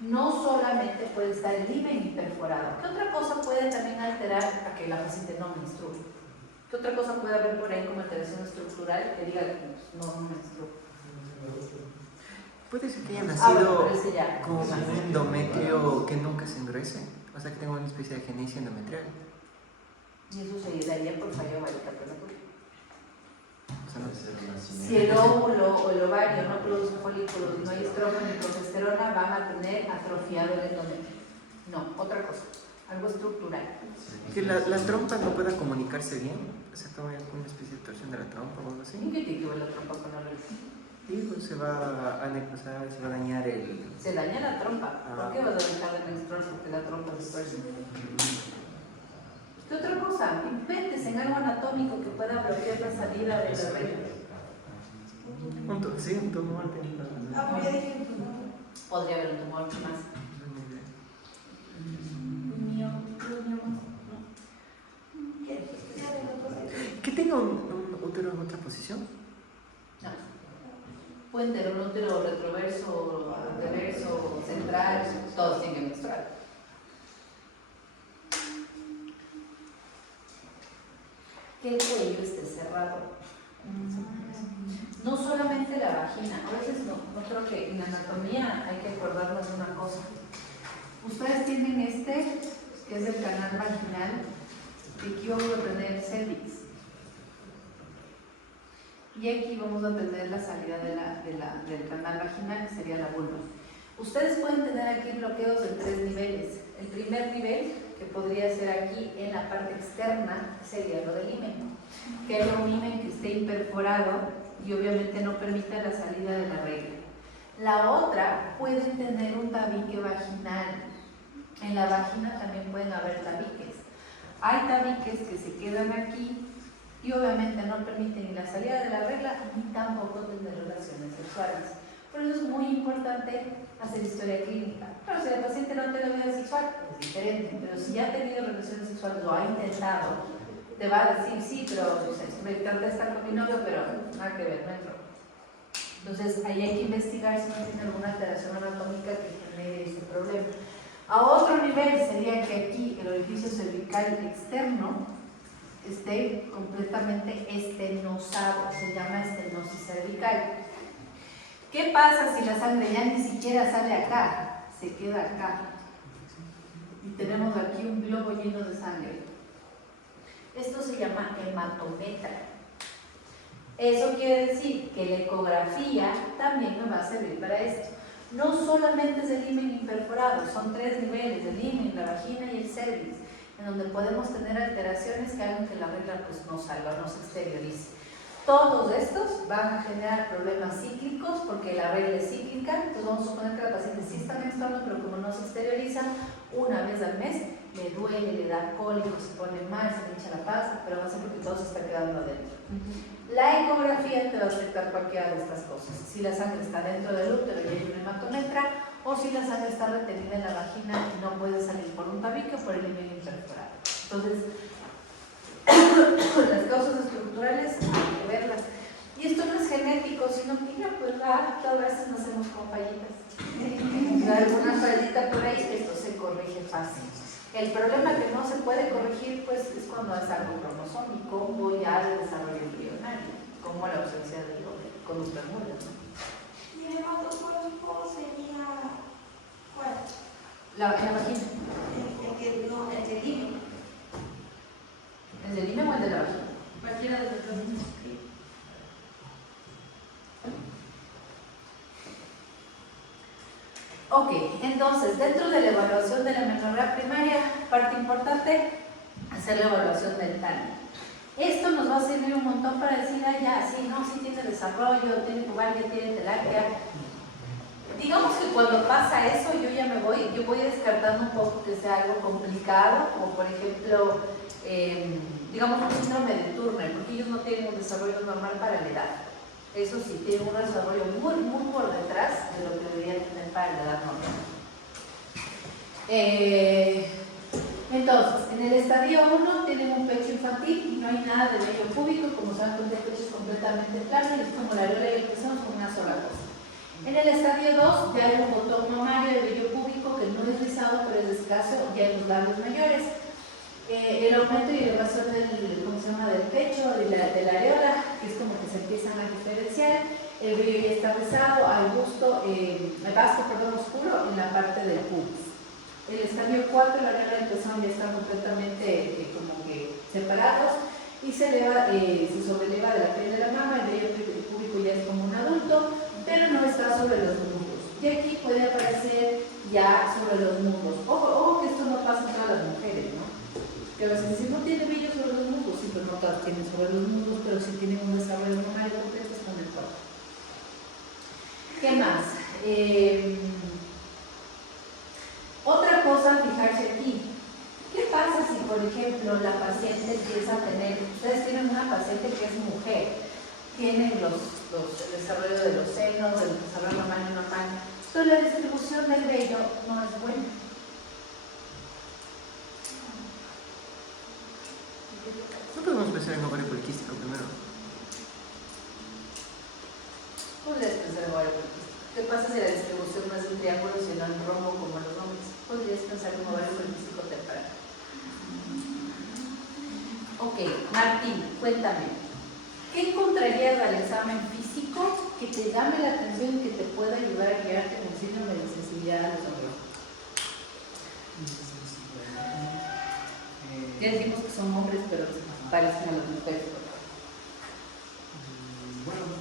No solamente puede estar el himen imperforado. ¿Qué otra cosa puede también alterar a que la paciente no menstrue? ¿Qué otra cosa puede haber por ahí como alteración estructural que diga que no menstrue? Puede ser que haya nacido pero ese ya. con un endometrio que nunca se endurece, o sea que tenga una especie de agenesia endometrial. Y eso se daría por fallo ovárica prematura. O sea, no sé. Si el óvulo o el ovario no produce folículos y no hay estrógeno ni progesterona, van a tener atrofiado el endometrio. No, otra cosa, algo estructural. Que la trompa no pueda comunicarse bien, o sea, como una especie de torsión de la trompa o algo así. ¿Y qué tiene que ver la trompa con la relación? Digo, se va a necrosar, se va a dañar el... Se daña la trompa. ¿Por qué vas a dejar de menstruar porque la trompa se tuerce? ¿Qué otra cosa? Inventes en algo anatómico que pueda bloquear la salida de la regla. Sí, un tumor. Ya dije un tumor. Podría haber un tumor más. ¿Que tenga un útero en otra posición? No. Pueden tener un útero retroverso, reverso, central, todos tienen que menstruar. Que el cuello esté cerrado. No solamente la vagina, a veces no creo que en la anatomía hay que acordarnos de una cosa. Ustedes tienen este, que es el canal vaginal, y aquí vamos a tener el cervix. Y aquí vamos a tener la salida del canal vaginal, que sería la vulva. Ustedes pueden tener aquí bloqueos de 3 niveles. El primer nivel, que podría ser aquí en la parte externa, sería lo del himen, que es un himen que esté imperforado y obviamente no permita la salida de la regla. La otra, pueden tener un tabique vaginal. En la vagina también pueden haber tabiques. Hay tabiques que se quedan aquí y obviamente no permiten ni la salida de la regla ni tampoco tener relaciones sexuales. Por eso es muy importante hacer historia clínica. Pero si la paciente no tiene vida sexual, es diferente. Pero si ya ha tenido relaciones sexuales o ha intentado, te va a decir, sí, pero me encanta estar con mi novio, pero nada que ver, no entro. Entonces ahí hay que investigar si no tiene alguna alteración anatómica que genere ese problema. A otro nivel sería que aquí el orificio cervical externo esté completamente estenosado, se llama estenosis cervical. ¿Qué pasa si la sangre ya ni siquiera sale acá? Se queda acá. Y tenemos aquí un globo lleno de sangre. Esto se llama hematometra. Eso quiere decir que la ecografía también me va a servir para esto. No solamente es el himen imperforado, son 3 niveles, el himen, la vagina y el cervix, en donde podemos tener alteraciones que hagan que la regla pues, no salga, no se exteriorice. Todos estos van a generar problemas cíclicos porque la regla es cíclica, entonces vamos a suponer que la paciente sí está menstruando, pero como no se exterioriza, una vez al mes le duele, le da cólico, se pone mal, se le hincha la panza, pero va a ser porque todo se está quedando adentro. La ecografía te va a detectar cualquiera de estas cosas, si la sangre está dentro del útero y hay un hematometra, o si la sangre está retenida en la vagina y no puede salir por un tabique o por el himen imperforado. Entonces, las causas estructurales hay que verlas. Y esto no es genético, sino que mira, pues a veces nacemos con fallitas. Hay alguna fallita por ahí, esto se corrige fácil. El problema que no se puede corregir pues, es cuando es algo cromosómico o ya de desarrollo embrionario, como la ausencia de conductas nulas, ¿no? ¿Y el hematocuerpo sería cuál? En la vagina. El que no, el del himen. ¿El del himen o el de la vagina? Ok, entonces, dentro de la evaluación de la menorrea primaria, parte importante, hacer la evaluación dental. Esto nos va a servir un montón para decir, ah, ya, sí, no, sí tiene desarrollo, tiene pubalgia, tiene telarquia. Digamos que cuando pasa eso, yo voy descartando un poco que sea algo complicado, como por ejemplo, digamos un síndrome de Turner, porque ellos no tienen un desarrollo normal para la edad. Eso sí, tienen un desarrollo muy, muy por detrás de lo que deberían tener para la edad normal. Entonces, en el estadio 1 tienen un pecho infantil y no hay nada de vello púbico, como saben, el pecho es completamente plano y es como la areola y el pezón con una sola cosa. En el estadio 2 ya hay un botón mamario de vello púbico que no es rizado, pero es escaso, ya en los labios mayores. El aumento y elevación del pecho, de la areola, que es como que se empiezan a diferenciar. El vello ya está rizado, hay vasto oscuro en la parte del pubis. El estadio 4, la areola y el pezón ya están completamente como que separados y se sobreleva de la piel de la mama. El vello púbico ya es como un adulto, pero no está sobre los muslos. Y aquí puede aparecer ya sobre los muslos. Ojo que esto no pasa en todas las mujeres, ¿no? Que a veces dicen, no tiene vello sobre los muslos, sí, pero no todas tienen sobre los muslos, pero sí tienen un desarrollo mamario completo con el cuerpo. ¿Qué más? Otra cosa, fijarse aquí. ¿Qué pasa si, por ejemplo, la paciente empieza a tener, ustedes tienen una paciente que es mujer, tienen el desarrollo de los senos, el desarrollo mamario normal, pero la distribución del vello no es buena? ¿No podemos pensar en ovario poliquístico primero? Podrías pensar en ovario poliquístico. ¿Qué pasa si la distribución no es un triángulo, sino en rombo como los hombres? Podrías pensar en ovario poliquístico temprano. Ok, Martín, cuéntame. ¿Qué encontrarías al examen físico que te llame la atención y que te pueda ayudar a guiarte en un síndrome de sensibilidad a los hormonas? Ya decimos que son hombres, pero parecen a las mujeres. Bueno,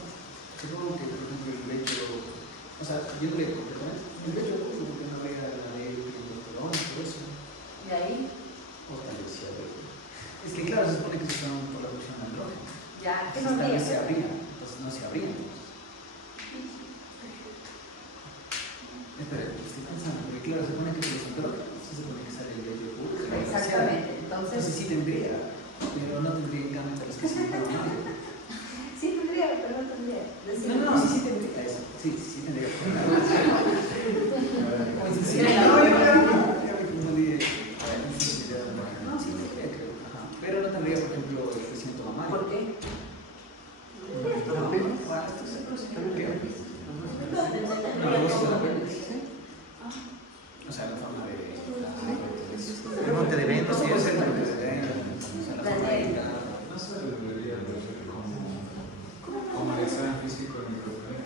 supongo que, por ejemplo, el vello, o sea, yo no le completamente, el vello porque no vea la ley del testosterona y todo eso. ¿Y ahí? O tal vez sí habría. Es que claro, se supone que se son por la producción de andrógeno. Ya, ¿qué Entonces, no tal vez habría? se abría, entonces no se abría. Espera, estoy pensando, porque claro, se supone que por los andrógenos se supone que sale el vello público. Exactamente, entonces sí tendría, pero no tendría en cambio para los que se normal. sí tendría, pero no tendría. No, sí tendría eso. Sí tendría. No, sí tendría, creo. Pero no tendría, por ejemplo, el crecimiento mamario. ¿Por qué? O sea, la forma de... El monte de Venus y eso. No se debería ver como el examen físico en micropene.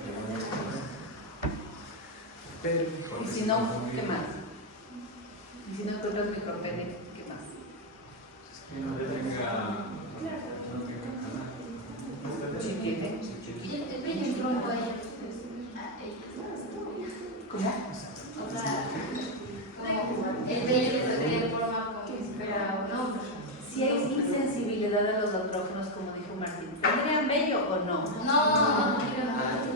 Y si no, ¿qué más? Y si no encuentras micropene, ¿qué más? Que no tenga canal. Sí tiene. El vello en tronco ahí. ¿Cómo? O sea, el vello que se de forma como espera o no. Si hay insensibilidad a los andrógenos, como dijo Martín, ¿tendrían vello o no? No quiero.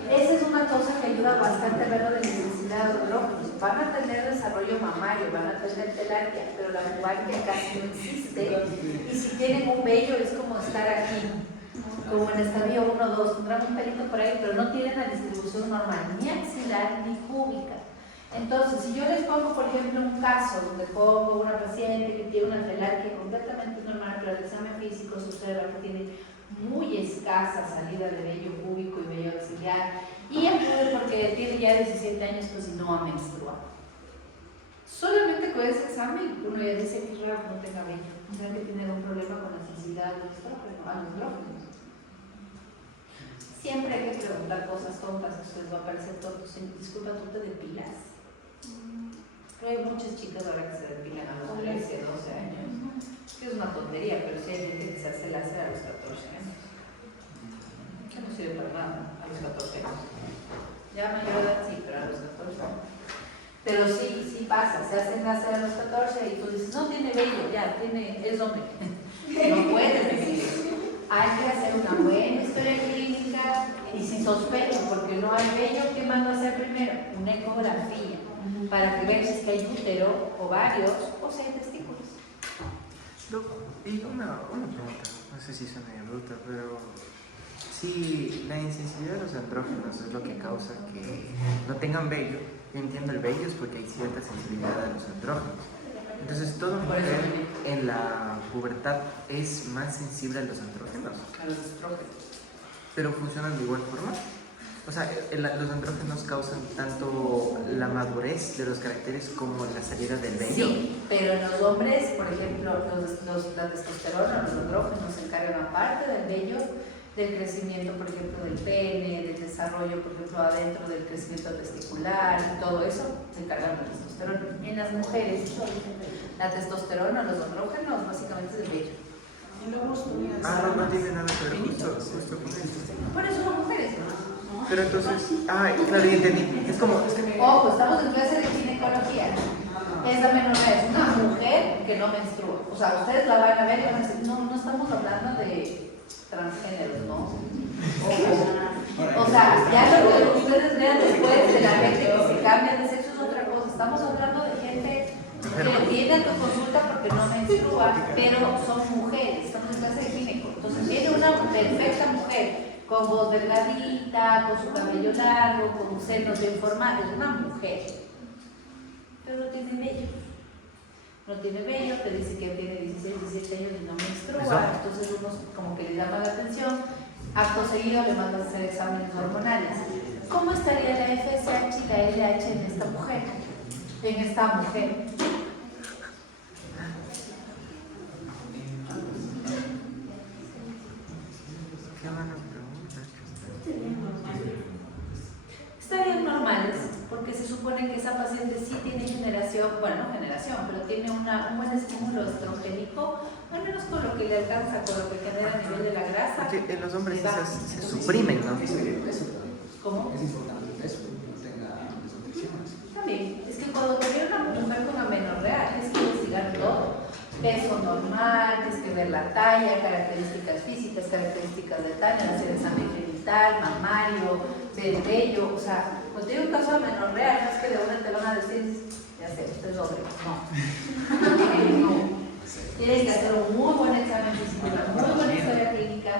Esa es una cosa que ayuda bastante a ver la necesidad de los andrógenos. Van a tener desarrollo mamario, van a tener telarquia, pero la pubalgia casi no existe. Y si tienen un vello es como estar aquí, como en estadio 1 o 2, tendrán un pelito por ahí, pero no tienen la distribución normal, ni axilar ni púbica. Entonces, si yo les pongo, por ejemplo, un caso donde pongo una paciente que tiene una telarquia completamente normal, pero el examen físico se observa que tiene muy escasa salida de vello púbico y vello axilar, y acude porque tiene ya 17 años, pues y no ha menstruado. Solamente con ese examen uno ya dice que es raro que no tenga vello, o sea que tiene un problema con la sensibilidad a los estrógenos. Siempre hay que preguntar cosas tontas, eso les va a parecer tonto. Disculpa, ¿tú te depilas? Pero hay muchas chicas ahora que se depilan a los 13, 12 años. Es una tontería, pero sí hay gente que se hace láser a los 14 años. Que no sirve para nada a los 14 años. Ya a mayor edad sí, pero a los 14 años. Pero sí pasa, se hace enlace a los 14 y tú dices, no tiene vello, ya, es hombre. No puedes decir eso. Hay que hacer una buena historia clínica y si sospecho porque no hay vello, ¿qué mando a hacer primero? Una ecografía para que veas si es que hay útero, ovarios o si hay testículos. Y una pregunta, no sé si es una bruta, pero si la insensibilidad de los andrógenos es lo que causa que no tengan vello, yo entiendo el vello es porque hay cierta sensibilidad a los andrógenos. Entonces, ¿toda mujer en la pubertad es más sensible a los andrógenos? A los estrógenos. ¿Pero funcionan de igual forma? O sea, los andrógenos causan tanto la madurez de los caracteres como la salida del vello. Sí, pero en los hombres, por ejemplo, la testosterona, los andrógenos se encargan aparte del vello, del crecimiento, por ejemplo, del pene, del desarrollo, por ejemplo, adentro del crecimiento testicular y todo eso, se encargan la testosterona. En las mujeres, la testosterona, los andrógenos, básicamente es del vello. No tiene nada que ver justo con esto. Por eso son mujeres, ¿no? Pero entonces, claro, ya entendí. Es como... Ojo, estamos en clase de ginecología. Es la menorrea, es una mujer que no menstrua. O sea, ustedes la van a ver y van a decir, no estamos hablando de transgéneros, ¿no? Ojo. O sea, ya lo que ustedes vean después de la gente que se cambia de sexo es otra cosa. Estamos hablando de gente que viene a tu consulta porque no menstrua, pero son mujeres. Estamos en clase de gineco. Entonces viene una perfecta mujer con voz delgadita, con su cabello largo, con senos bien formados, es una mujer, pero no tiene vello. No tiene vello, te dice que tiene 16, 17 años y no menstrua, entonces uno como que le llama la atención, acto seguido le mandan a hacer exámenes hormonales. ¿Cómo estaría la FSH y la LH en esta mujer? Qué buena pregunta. Estarían normales, porque se supone que esa paciente sí tiene pero tiene un buen estímulo estrogénico, al menos con lo que le alcanza, con lo que genera a nivel de la grasa. Porque en los hombres se suprimen, ¿no? ¿Cómo? Es importante el peso, que no tenga desnutriciones. También, es que cuando te viene una mujer con amenorrea, tienes que investigar todo. Peso normal, tienes que ver la talla, características físicas, características de talla, hacer examen genital, mamario, del vello, o sea, cuando tiene un caso de amenorrea, no es que de una te van a decir, ya sé, usted es hombre, no. Tienes que hacer un muy buen examen físico, una muy buena historia clínica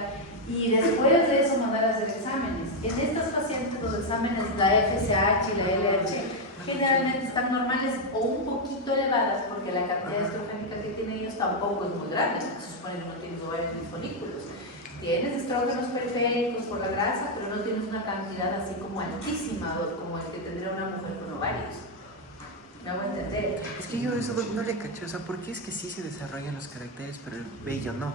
y después de eso mandar a hacer exámenes. En estas pacientes los exámenes, la FSH y la LH, generalmente están normales o un poquito elevadas porque la cantidad estrogénica que tienen ellos tampoco es muy grande, se supone que no tienes ovarios ni folículos. Tienes estrógenos periféricos por la grasa, pero no tienes una cantidad así como altísima como el que tendría una mujer con ovarios. ¿Me hago entender? Es que yo eso no le caché, o sea, ¿por qué es que sí se desarrollan los caracteres, pero el vello no?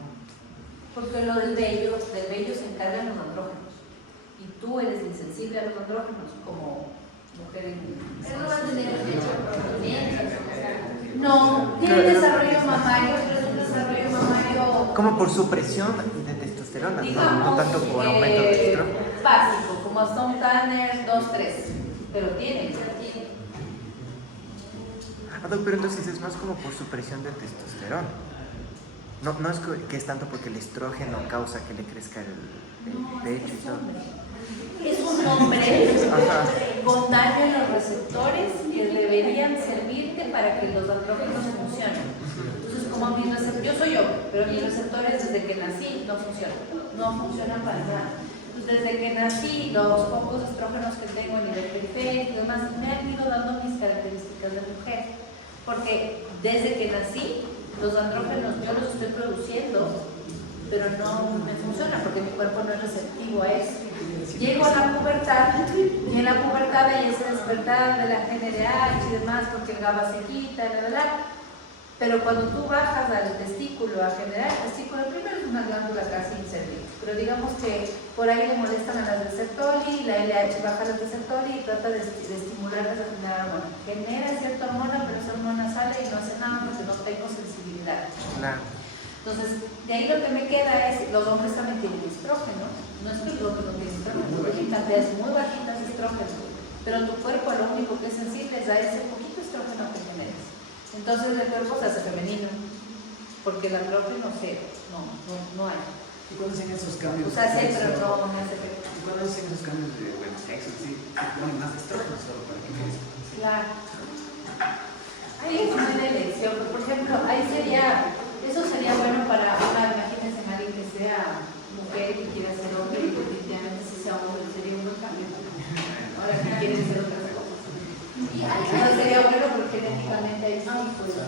Porque lo del vello se encargan los andrógenos. Y tú eres insensible a los andrógenos como mujer Pero no va a tener derecho a procedimientos. No, tiene desarrollo mamario, pero es un desarrollo mamario Como por supresión de testosterona, digamos, no tanto por aumento de estrógeno. básico, como Stone Tanner 2-3, pero tiene. Pero entonces es más como por supresión de testosterona. No es que es tanto porque el estrógeno causa que le crezca el pecho y todo. Es un hombre con daño en los receptores que deberían servirte para que los andrógenos funcionen. Entonces, como mis receptores, yo soy hombre, pero mis receptores desde que nací no funcionan para nada. Entonces, desde que nací, los pocos estrógenos que tengo a nivel periférico y demás me han ido dando mis características de mujer. Porque desde que nací, los andrógenos yo los estoy produciendo, pero no me funciona porque mi cuerpo no es receptivo a eso. Llego a la pubertad y en la pubertad hay ese despertar de la GNRH y demás porque el GABA se quita, pero cuando tú bajas al testículo a generar el testículo, primero es una glándula casi inservible, pero digamos que por ahí le molestan a las receptores y la LH baja las receptores y trata de estimularlas a generar hormona. Genera cierta hormona, pero esa hormona sale y no hace nada porque no tengo sensibilidad. Claro. Entonces, de ahí lo que me queda es, los hombres también tienen estrógeno, no es que los hombres no tienen estrógeno, tienen cantidades muy bajitas de estrógeno, pero tu cuerpo lo único que es sensible es a ese poquito estrógeno que generas. Entonces el cuerpo se hace femenino, porque el andrógeno cero, no hay. ¿Y cuándo hacen esos cambios? O sea, sí, pero no me hace efecto. ¿Y cuándo hacen esos cambios de sexo? Sí, se ponen más estrógeno solo para que crezcan. Claro. Ahí es una elección, por ejemplo, ahí sería, eso sería bueno para imagínense alguien que sea mujer y quiera ser hombre y definitivamente si sea hombre sería un buen cambio. Ahora que quiere ser otras cosas. Eso sería bueno porque genéticamente hay pues,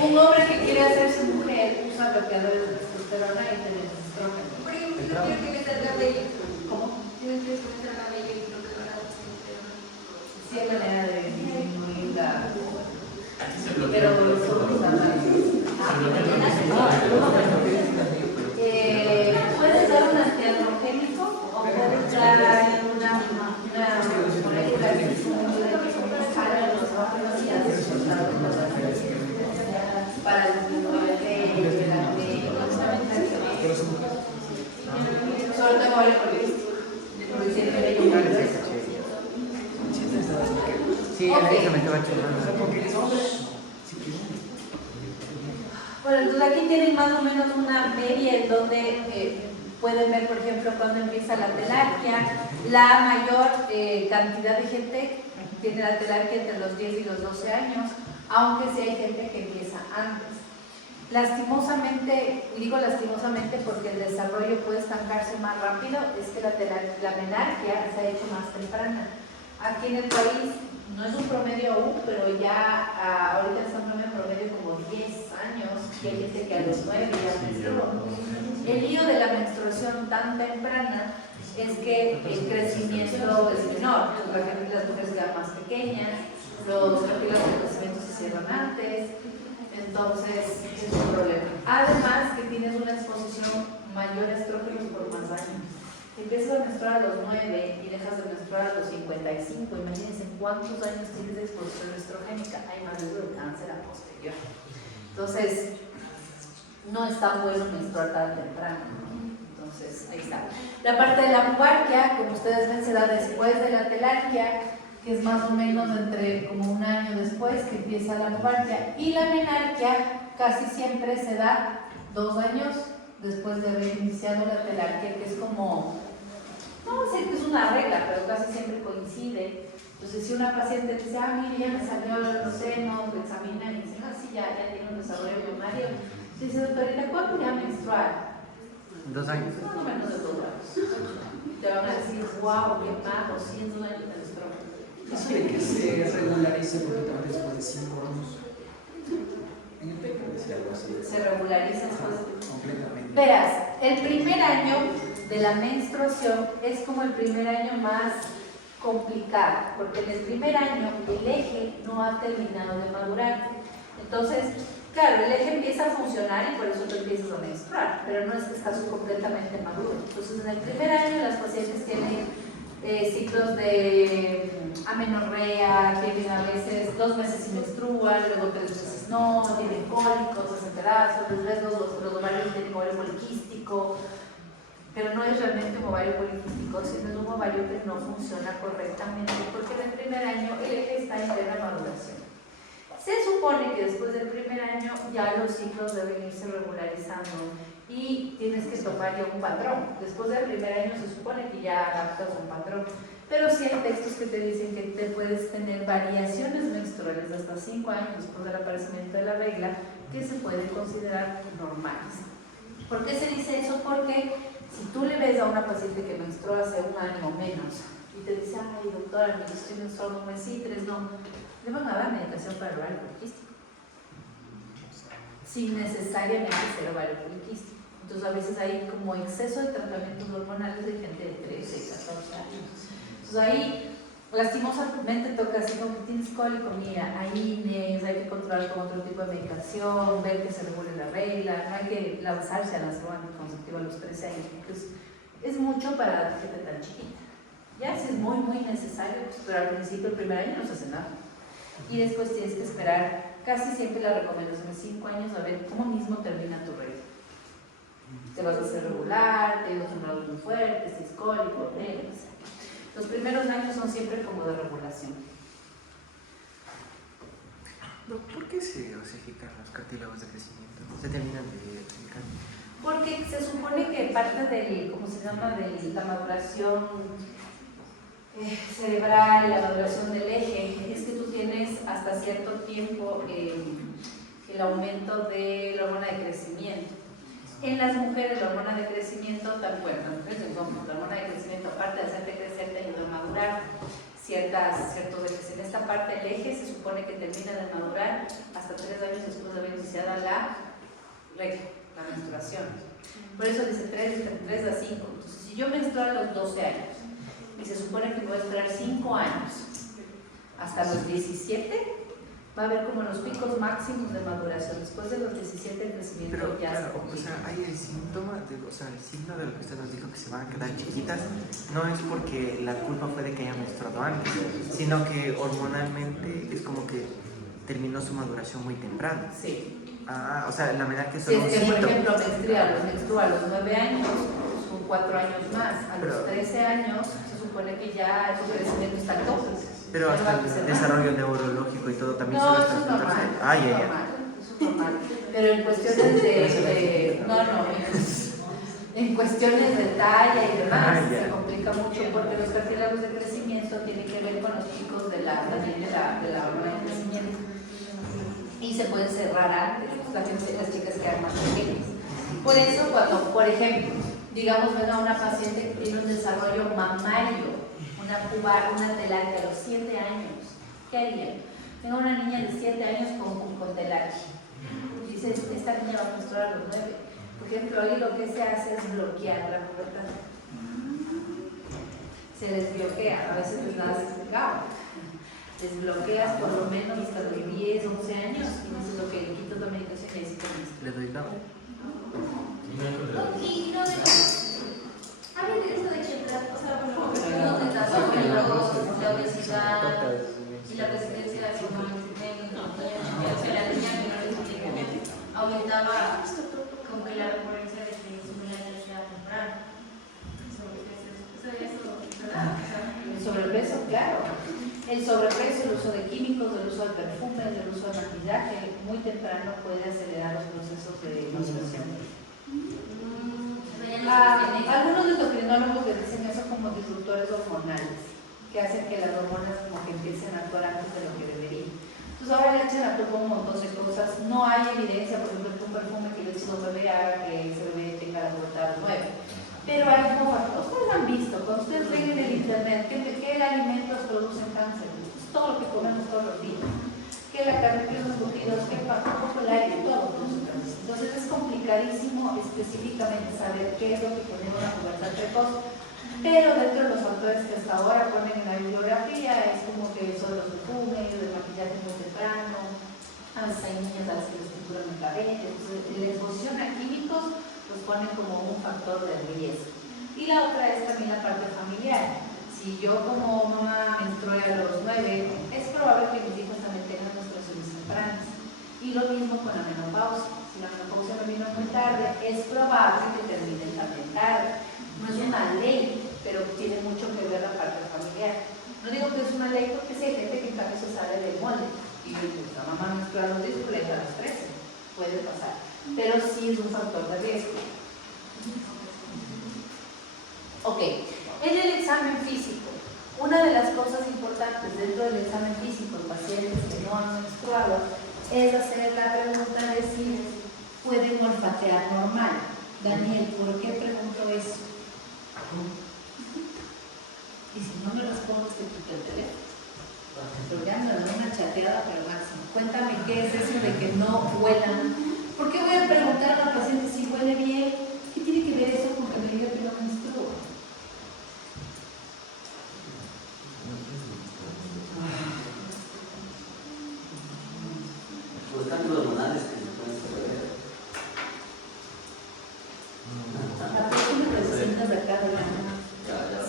un hombre que quiere hacerse mujer usa bloqueadores de testosterona y de estrógeno. ¿Cómo? Sí, hay manera de disminuir la... Pero nosotros puedes dar un antiandrogénico o puedes dar una molécula que es una ayuda que para los órganos y hace resultados para disminuir el acné. Solo tengo varios porque siempre le digo Sí, a eso me estaba chingando. Bueno, entonces aquí tienen más o menos una media en donde pueden ver, por ejemplo, cuando empieza la telarquía. La mayor cantidad de gente tiene la telarquía entre los 10 y los 12 años, aunque sí hay gente que empieza antes. Lastimosamente, digo lastimosamente porque el desarrollo puede estancarse más rápido, es que la menarquia se ha hecho más temprana. Aquí en el país no es un promedio aún, pero ya ahorita estamos en promedio como 10 años, y hay gente que a los 9 ya menstrua. El lío de la menstruación tan temprana es que el crecimiento es menor, las mujeres quedan más pequeñas, los cartílagos de crecimiento se cierran antes, entonces es un problema. Además que tienes una exposición mayor a estrógenos por más años. Si empiezas a menstruar a los 9 y dejas de menstruar a los 55, imagínense cuántos años tienes de exposición estrogénica, hay más riesgo de cáncer a posterior. Entonces, no es tan bueno menstruar tan temprano, ¿no? Entonces, ahí está. La parte de la pubarquia, como ustedes ven, se da después de la telarquia, que es más o menos entre como un año después que empieza la pubarquia, y la menarquia casi siempre se da 2 años después de haber iniciado la telarquia, que es como, no sé que es una regla, pero casi siempre coincide. Entonces, si una paciente dice, mire, ya me salió los senos, lo examinan y dicen, sí, ya tiene un desarrollo primario, dice, doctorita, ¿cuándo voy a menstruar? 2 años. Más o menos de 2 años. Te van a decir, wow, qué mago, 100 años de estrógeno. Eso de que se regularice completamente después de 5 años. En el paper decía algo así. Se regulariza después. Completamente. Verás, el primer año de la menstruación es como el primer año más complicado, porque en el primer año el eje no ha terminado de madurar. Entonces, claro, el eje empieza a funcionar y por eso tú empiezas a menstruar, pero no es que estás completamente maduro. Entonces, en el primer año las pacientes tienen ciclos de amenorrea, tienen a veces 2 meses sin menstruar, luego 3 meses no, tienen cólicos, hacen pedazos, les ves los ovarios tienen ovario poliquístico, pero no es realmente un ovario poliquístico, sino es un ovario que no funciona correctamente, porque en el primer año el eje está en plena maduración. Se supone que después del primer año ya los ciclos deben irse regularizando y tienes que tomar ya un patrón. Después del primer año se supone que ya adaptas un patrón, pero sí hay textos que te dicen que te puedes tener variaciones menstruales hasta 5 años después del aparecimiento de la regla que se pueden considerar normales. ¿Por qué se dice eso? Porque si tú le ves a una paciente que menstruó hace 1 año o menos y te dice, ay doctora, me estoy menstruando un mes y 3 no, le van a dar medicación para el ovario poliquístico sin necesariamente ser ovario poliquístico. Entonces a veces hay como exceso de tratamientos hormonales de gente de 13, 14 años. Entonces ahí lastimosamente toca así como que tienes cólico, mira, hay INES, hay que controlar con otro tipo de medicación, ver que se regule la regla, no hay que lanzarse a la droga anticonceptiva a los 13 años, porque es mucho para gente tan chiquita. Ya si es muy necesario, pues, pero al principio, el primer año no se hace nada. Y después tienes que esperar casi siempre la recomendación es 5 años a ver cómo mismo termina tu regla. Te vas a hacer regular, te vas a sangrado muy fuerte, si es cólico, negro, etc. Los primeros años son siempre como de regulación. ¿Por qué se osifican los cartílagos de crecimiento? ¿Se terminan de osificar? Porque se supone que parte del, ¿cómo se llama?, de la maduración cerebral, la maduración del eje, es que tú tienes hasta cierto tiempo el aumento de la hormona de crecimiento. En las mujeres la hormona de crecimiento, bueno, las mujeres entonces, la hormona de crecimiento, aparte de hacerte crecer, te ayuda a madurar ciertos ejes. En esta parte del eje se supone que termina de madurar hasta 3 años después de haber iniciado la regla, la menstruación. Por eso dice 3 a 5. Entonces, si yo menstruo a los 12 años y se supone que voy a esperar 5 años hasta los 17, va a haber como los picos máximos de maduración. Después de los 17 el crecimiento Pero ya claro, se o sea, hay el síntoma, el signo de lo que usted nos dijo que se van a quedar chiquitas, no es porque la culpa fue de que haya menstruado antes, sino que hormonalmente es como que terminó su maduración muy temprano. Sí. Ah, o sea, la manera que Si solo es que, por ejemplo, menstrua a los 9 años, son 4 años más. A los 13 años se supone que ya tu crecimiento está al tope. Pero hasta el desarrollo neurológico y todo también No, solo eso es hasta los 14. normal. Ah, Eso ya, es ya. normal. Eso es normal. Pero en cuestiones de en cuestiones de talla y demás se complica mucho porque los cartílagos de crecimiento tienen que ver con los picos de la hormona de crecimiento y se pueden cerrar antes, las chicas quedan más pequeñas. Por eso cuando, por ejemplo, digamos venga una paciente que tiene un desarrollo mamario, una telarquia a los 7 años, ¿qué haría? Tengo una niña de 7 años con telarquia. Dice, esta niña va a menstruar a los 9. Por ejemplo, ahí lo que se hace es bloquear la pubertad. Se les bloquea, a veces les das GAO. Les bloqueas por lo menos hasta los 10, 11 años y dices, ok, le quito tu medicación y ahí sí te listo. Le doy GAO. Y no de habla de esto de que, o sea, bueno, los desarrollos, la obesidad y la resistencia a la niña aumentaba como que la recurrencia de que su milagro sea temprano. El sobrepeso, claro. El sobrepeso, el uso de químicos, el uso de perfumes, el uso de maquillaje, muy temprano puede acelerar los procesos de maduración. Algunos endocrinólogos les dicen eso como disruptores hormonales, que hacen que las hormonas como que empiecen a actuar antes de lo que deberían. Entonces ahora le echan a culpa un montón de cosas. No hay evidencia, por ejemplo, que un perfume que le eche a un bebé haga que ese bebé tenga la pubertad nueva. Pero hay como factores. Ustedes han visto, cuando ustedes ven en el internet qué alimentos producen cáncer, es todo lo que comemos todos los días. Que la carne, que los embutidos, que el aire, todo produce cáncer. Entonces es complicadísimo específicamente saber qué es lo que genera una pubertad precoz. Pero dentro de los factores que hasta ahora ponen en la bibliografía es como que son los perfumes, el maquillaje muy temprano, a veces hay niñas a las que les trituran el cabello, entonces la exposición a químicos los ponen como un factor de riesgo. Y la otra es también la parte familiar. Si yo como mamá menstrué a los 9, es probable que mis hijos también tengan menstruaciones tempranas. Y lo mismo con la menopausia. Si la menopausia me vino muy tarde, es probable que terminen también tarde. No es una ley, pero tiene mucho que ver la parte familiar. No digo que es una ley porque sí hay gente que en cambio se sale del molde y la mamá menstrua a los 10 y le a los 13. Puede pasar, pero sí es un factor de riesgo. Ok, en el examen físico, una de las cosas importantes dentro del examen físico en pacientes que no han menstruado es hacer la pregunta de si pueden olfatear normal. Daniel, ¿por qué pregunto eso? Y si no me respondes, te quito el teléfono. Pero ya me dan una chateada, pero máximo. Cuéntame qué es eso de que no huelan. ¿Por qué voy a preguntar a la paciente si huele bien? ¿Qué tiene que ver eso con que me diga que no menstrua? Los cambios hormonales que se pueden suceder. De acá de la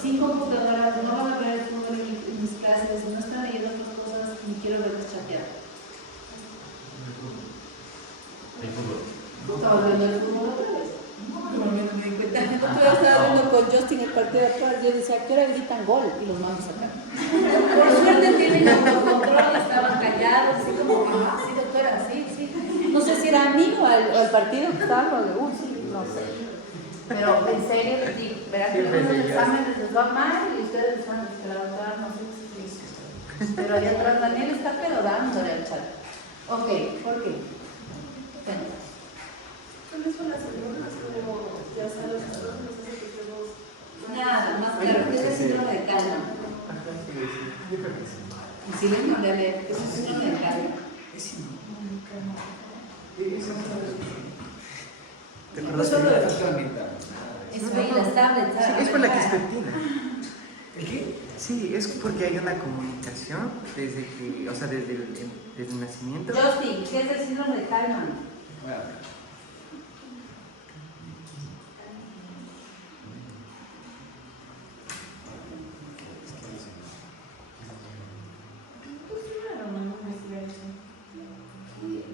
sin computadoras, no van a ver el fútbol en mis clases, no están leyendo otras cosas, ni quiero verlos chatear. estamos viendo el fútbol otra vez. No me di cuenta. Yo estaba viendo con Justin el partido de atrás. Yo decía, ¿a qué hora gritan gol? Y los mandos acá. Por suerte tienen autocontrol, estaban callados, así como, sí, doctora, sí, sí. No sé si era a mí o al partido que estaba, sí, no sé. Pero en serio les digo, verán que los exámenes les va mal y ustedes les van a decir, la doctora no sé qué es. Pero allá atrás Daniel está pero dándole al chat. Ok, ¿por qué? Tal vez con las hormonas, como ya sabes, nos hace que estemos Nada, más claro, que es el síndrome de calma. Y si les mandé a leer, es un síndrome de calma. ¿Te acuerdas Solo que de factor ambiental. Eso y las tablets. sí, es por la quispetina? ¿El qué? Sí, es porque hay una comunicación desde que, o sea, desde el nacimiento. Justin, ¿qué es el síndrome de calma? Bueno,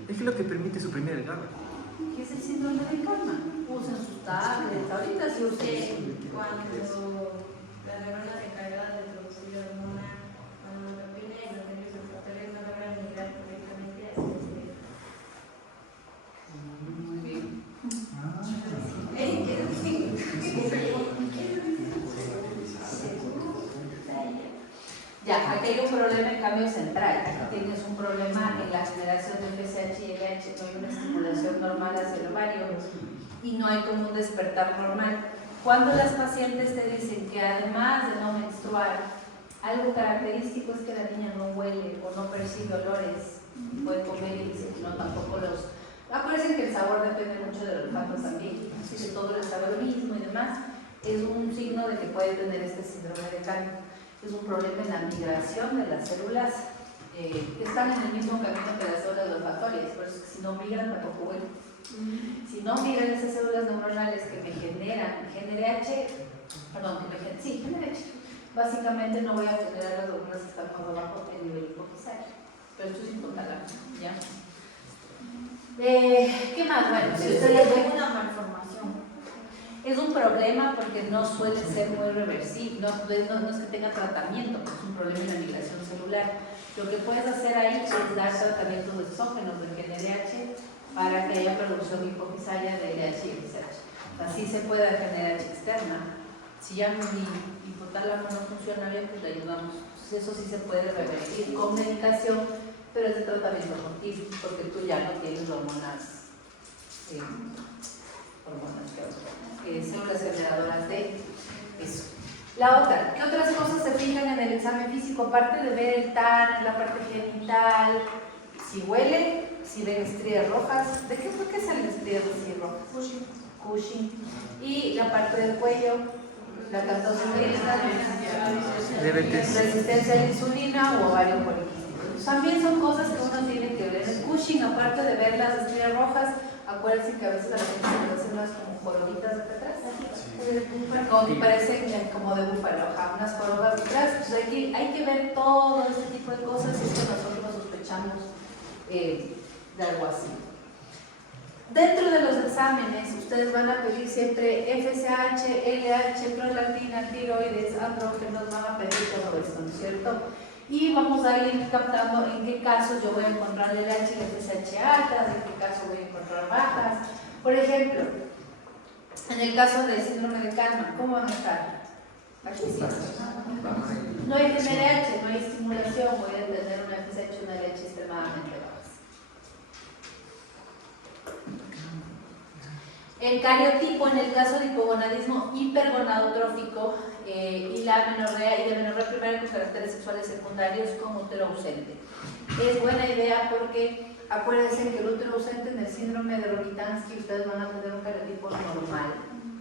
Es lo que permite suprimir el GABA. ¿Qué es el síndrome de calma? Usan sus tablets, ahorita sí usen. Cuando la neurona se encarga de producir la hormona, cuando la dopamina y los nervios olfatorios no logran migrar correctamente hacia el cerebro. Muy bien. Ya, aquí hay un problema en cambio central. Aquí tienes un problema en la generación de FSH y LH, no hay una estimulación normal hacia el ovario y no hay como un despertar normal. Cuando las pacientes te dicen que además de no menstruar, algo característico es que la niña no huele o no percibe olores, puede comer y dice que no, tampoco los... Acuérdense que el sabor depende mucho del olfato también, así que todo les sabe lo mismo y demás, es un signo de que puede tener este síndrome de calma. Es un problema en la migración de las células que están en el mismo camino que las células olfatorias, por eso es que si no migran tampoco huelen. Si no migran esas células neuronales que me generan GNRH, GNRH, básicamente no voy a tener a las hormonas que están más abajo en nivel hipofisario, pero esto es importante, ¿ya? ¿Qué más? Bueno, si ustedes ven una malformación. es un problema porque no suele ser muy reversible, no es que tenga tratamiento, es un problema en la migración celular. Lo que puedes hacer ahí es dar tratamientos exógenos del GNRH para que haya producción hipofisaria de LH y FSH. Así se puede GNRH externa. Si ya mi hipotálamo no funciona bien, pues le ayudamos. Entonces eso sí se puede revertir con medicación, pero es de tratamiento continuo, porque tú ya no tienes hormonas células generadoras de eso. La otra, ¿qué otras cosas se fijan en el examen físico? Aparte de ver el TAN, la parte genital, si huele, si ven estrías rojas. ¿De qué fue que salen estrías así rojas? Cushing. Y la parte del cuello, la caltosidemia, resistencia a la insulina o ovario poliquístico. También son cosas que uno tiene que ver. El Cushing, aparte de ver las estrías rojas, acuérdense que a veces a la gente se le hacen unas como jorobitas de atrás, como que parecen como de búfalo, unas jorobas detrás. Pues hay que ver todo este tipo de cosas y es que nosotros sospechamos de algo así. Dentro de los exámenes, ustedes van a pedir siempre FSH, LH, prolactina, tiroides, andrógenos, van a pedir todo esto, ¿no es cierto? Y vamos a ir captando en qué casos yo voy a encontrar LH y FSH altas, en qué caso voy a encontrar bajas. Por ejemplo, en el caso del síndrome de calma, ¿cómo van a estar? Aquí sí. No hay GNRH, no hay estimulación, voy a tener una FSH y una LH extremadamente bajas. El cariotipo, en el caso de hipogonadismo hipergonadotrófico y la amenorrea y de amenorrea primaria con caracteres sexuales secundarios con útero ausente. Es buena idea porque acuérdense que el útero ausente en el síndrome de Rokitansky ustedes van a tener un cariotipo normal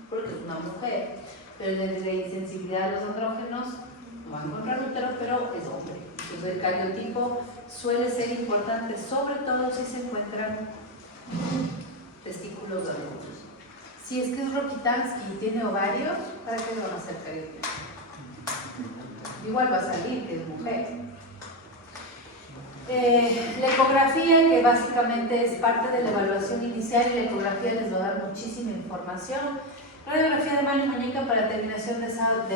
porque es una mujer, pero desde insensibilidad a los andrógenos no va a encontrar útero, pero es hombre. Entonces el cariotipo suele ser importante, sobre todo si se encuentran testículos adultos. Si es que es Rokitansky y tiene ovarios, ¿para qué le van a hacer cariotipo? Igual va a salir que es mujer. La ecografía, que básicamente es parte de la evaluación inicial, y la ecografía les va a dar muchísima información. Radiografía de mano y muñeca para determinación de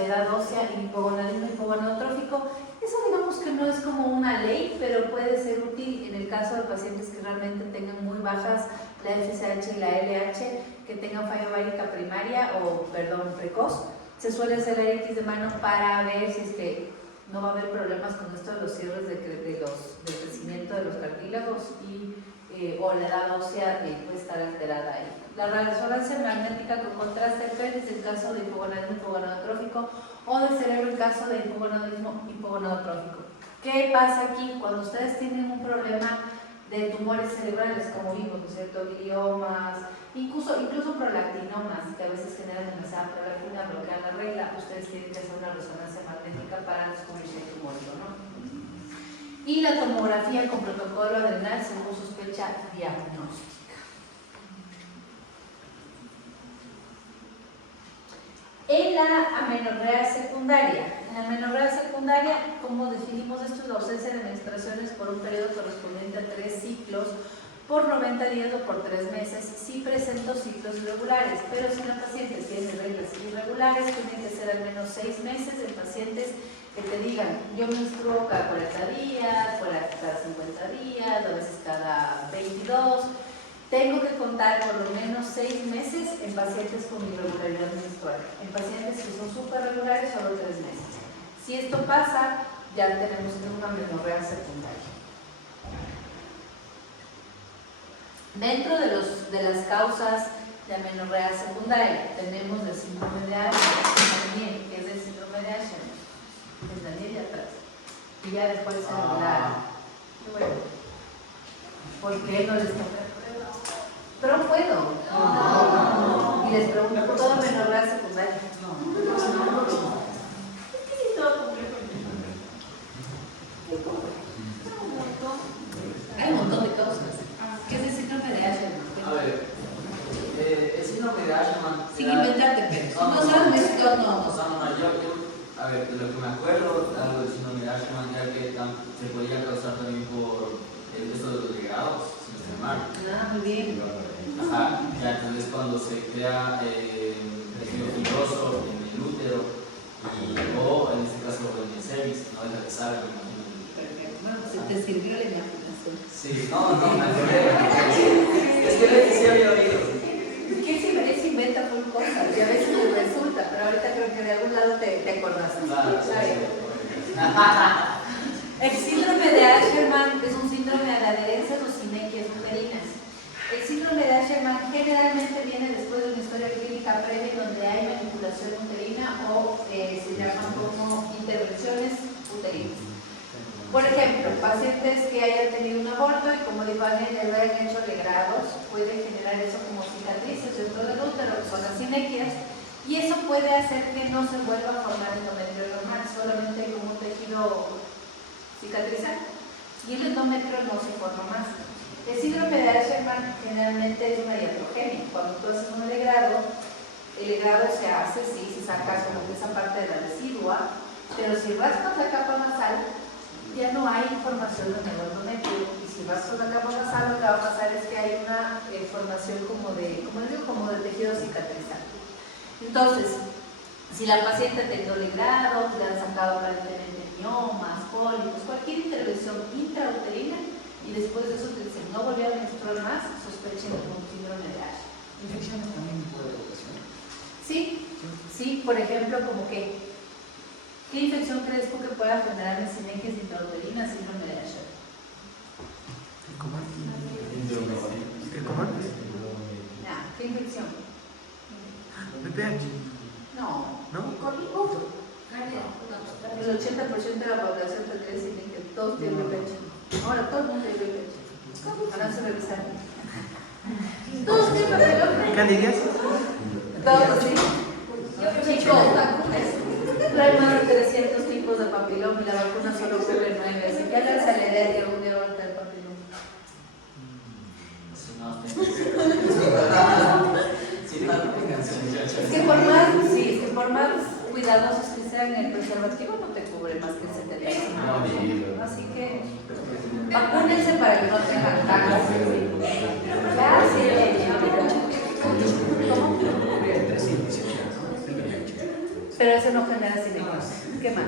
edad ósea y hipogonadismo hipogonadotrófico. Eso digamos que no es como una ley, pero puede ser útil en el caso de pacientes que realmente tengan muy bajas la FSH y la LH, que tengan falla ovárica primaria o, perdón, precoz. Se suele hacer la X de mano para ver si es que no va a haber problemas con esto de los cierres del crecimiento de los cartílagos y, o la edad ósea puede estar alterada ahí. La resonancia magnética con contraste PET es el caso de hipogonadismo hipogonadotrófico o de cerebro en caso de hipogonadismo hipogonadotrófico. ¿Qué pasa aquí? Cuando ustedes tienen un problema de tumores cerebrales, como vimos, ¿no es cierto? Gliomas, incluso prolactinomas, que a veces generan demasiada prolactina, bloquean la regla, ustedes tienen que hacer una resonancia magnética para descubrir si hay tumores o no. Y la tomografía con protocolo adrenal según sospecha diagnóstica. En la amenorrea secundaria. En la amenorrea secundaria, como definimos esto, es la ausencia de menstruaciones por un periodo correspondiente a 3 ciclos por 90 días o por 3 meses, si presento ciclos irregulares, pero si la paciente tiene reglas irregulares, tienen que ser al menos 6 meses en pacientes que te digan, yo menstruo cada 40 días, cada 50 días, a veces cada 22. Tengo que contar por lo menos 6 meses en pacientes con irregularidad menstrual. En pacientes que son súper regulares, solo 3 meses. Si esto pasa, ya tenemos una amenorrea secundaria. Dentro de las causas de amenorrea secundaria, tenemos el síndrome de Asherman, que es el síndrome de Asherman. Es Daniel de atrás. Y ya después se habla. Bueno, ¿por qué no les toca? Pero no puedo. No. Y les pregunto, ¿todo amenorrea secundaria? No. ¿Qué es todo complejo? Hay un montón de causas. ¿Qué es el síndrome de Asherman? A ver, el síndrome de Asherman. Sin inventarte, pero no sabes México, no. A ver, de lo que me acuerdo, algo del síndrome de Asherman, ya que se podría causar también por el peso de los ligados, sin estoy mal. Ah, muy bien. Ajá, ya entonces cuando se crea tejido fibroso en el útero o en este caso en el cervix, no deja de saber, me imagino. Bueno, se te sirvió la imaginación. Sí, no, me acordé. Es que le sí había oído. Es que él se inventa full cosas y a veces les resulta, pero ahorita creo que de algún lado te acordás. Claro, El síndrome de Asherman es un síndrome de adherencias o sinequias uterinas. El síndrome de Asherman generalmente viene después de una historia clínica previa donde hay manipulación uterina o se llaman como intervenciones uterinas. Por ejemplo, pacientes que hayan tenido un aborto y como dijo Ángel, le hayan hecho legrados, puede generar eso como cicatrices dentro del útero, que son las sinequias, y eso puede hacer que no se vuelva a formar endometrio normal, solamente como un tejido cicatrizante, y el endometrio no se forma más. El síndrome de Asherman generalmente es una iatrogenia. Cuando tú haces un legrado, el legrado se hace, sí, se saca como que esa parte de la residua, pero si raspas la capa nasal, ya no hay formación de nuevo endometrio. Y si raspas la capa nasal, lo que va a pasar es que hay una formación como de tejido cicatrizante. Entonces, si la paciente ha tenido legrado, le han sacado aparentemente miomas, pólipos, cualquier intervención intrauterina, y después de eso te dicen, no volví a menstruar más, sospechen de un síndrome de Asherman. ¿Infecciones también por educación? Sí, por ejemplo, como que, ¿qué infección crees tú que pueda generar en sinequias intrauterinas síndrome de Asherman? ¿Qué infección? VPH. No. ¿No? El 80% de la población te cree que todos tienen VPH. Ahora todo el mundo tiene VPH. Ahora se revisar. Todos tienen papiloma. ¿Candidiasis? Todos, sí. Chicos, no hay más de 300 tipos de papiloma y la vacuna solo cubre 9. Así que háganse la idea de un día va a tener papiloma. Es que por más cuidadosos que sean, Oigan, el preservativo no te cubre más que el 75%. No, bien. Así que vacúnense para que no tengan cáncer. Ya, sí, pero eso no genera silicosis. ¿Qué más?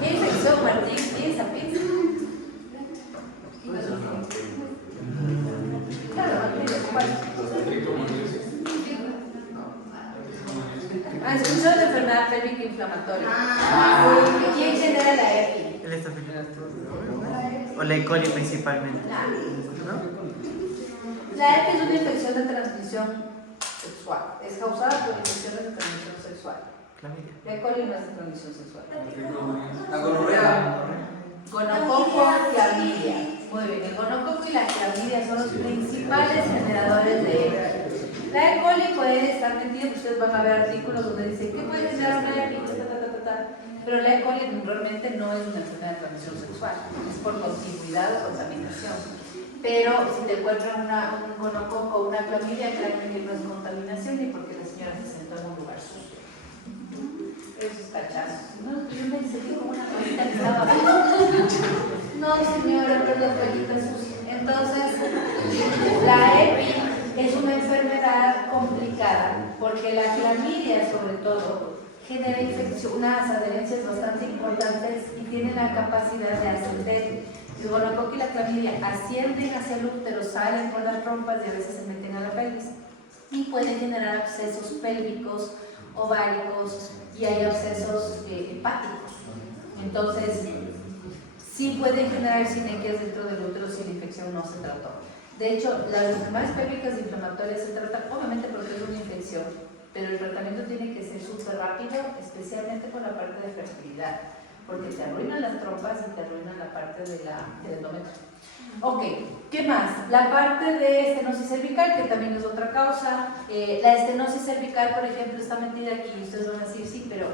¿Qué infección, Martín? Piensa. Claro, Martín, ¿cuál? Escuchó de enfermedad pélvica inflamatoria. ¿Quién genera la EPI? El estafilococos. O la E. coli principalmente. ¿No? La EPI es una infección de transmisión sexual. Es causada por infecciones de transmisión sexual. Clamidia. La E. coli no es de transmisión sexual. La gonorrea. Gonococo, clamidia. Muy bien, el gonococo y la clamidia son los principales generadores de EPI. La E. coli puede estar metida, ustedes van a ver artículos donde dicen que puede generar una EPI, pero la E. coli realmente no es una enfermedad de transmisión sexual, es por continuidad o contaminación. Pero si te encuentran un gonococo o una clamidia, créanme que no es contaminación ni porque la señora se sentó en un lugar sucio. Esos cachazos. No, yo me sentí como una toallita que estaba. No, señora, pero la toallita sucia. Entonces, la EPI es una enfermedad complicada porque la clamidia, sobre todo, genera unas adherencias bastante importantes y tiene la capacidad de ascender. El gonococo y la clamidia ascienden hacia el útero, salen por las trompas y a veces se meten a la pelvis y pueden generar abscesos pélvicos, ováricos y hay abscesos hepáticos. Entonces, sí pueden generar sinequias dentro del útero si la infección no se trató. De hecho, las enfermedades pélvicas inflamatorias se tratan obviamente porque es una infección, pero el tratamiento tiene que ser súper rápido, especialmente por la parte de fertilidad, porque te arruinan las trompas y te arruinan la parte del endometrio. Ok, ¿qué más? La parte de estenosis cervical, que también es otra causa. La estenosis cervical, por ejemplo, está metida aquí y ustedes van a decir, sí, pero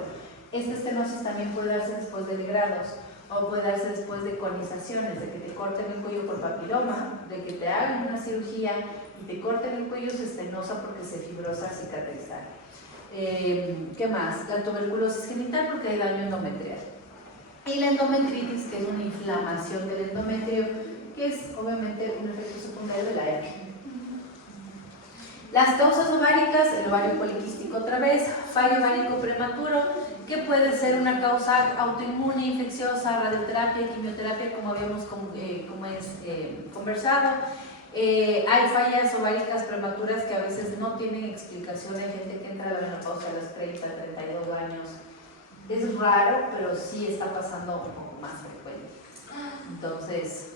esta estenosis también puede darse después de legrados o puede darse después de conizaciones, de que te corten el cuello por papiloma, de que te hagan una cirugía y te corten el cuello, se estenosa porque se fibrosa cicatrizar. ¿Qué más? La tuberculosis genital porque hay daño endometrial. Y la endometritis, que es una inflamación del endometrio, que es obviamente un efecto secundario de la EPI. Las causas ováricas, el ovario poliquístico otra vez, fallo ovárico prematuro, que puede ser una causa autoinmune, infecciosa, radioterapia, quimioterapia, como habíamos conversado. Hay fallas ováricas prematuras que a veces no tienen explicación. Hay gente que entra a la menopausia a los 30, 32 años. Es raro, pero sí está pasando un poco más frecuente. Entonces,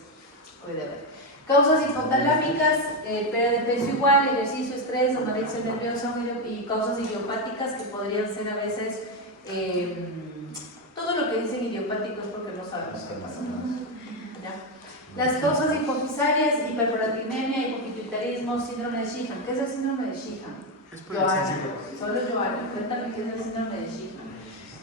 cuídate. Causas hipotalámicas, pérdida de peso igual, ejercicio, estrés, anorexia nerviosa y causas idiopáticas que podrían ser a veces todo lo que dicen idiopáticos porque no sabemos qué pasa. ¿Ya? Las causas hipofisarias, hiperprolactinemia, hipopituitarismo, síndrome de Sheehan. ¿Qué es el síndrome de Sheehan? Es por exceso. Solo Joana, cuéntame qué es el síndrome de Sheehan.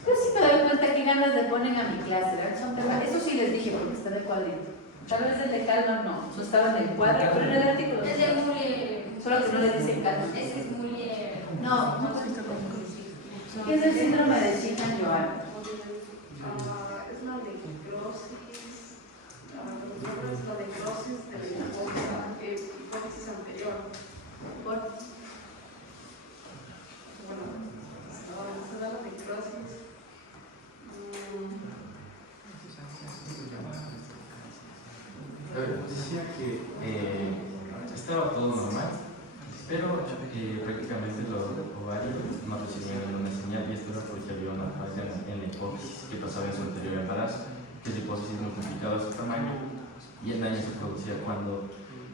Yo sí me doy cuenta que ganas le ponen a mi clase, ¿verdad? Eso sí les dije porque está en el cuadrito. Tal vez el de Calma no, eso estaba en el cuadro, pero en el artículo. Es de Muller. Solo que no le dicen Calma. Ese es Muller. No. ¿Qué es el síndrome de Sheehan, Joana? Es una necrosis, la necrosis de la hipófisis anterior. Bueno, se da la necrosis. Decía que estaba todo normal, pero prácticamente los ovarios no recibían una señal, y esto era porque había una falla en la hipófisis que pasaba en su anterior embarazo, que la hipófisis muy complicada de su tamaño, y el daño se producía cuando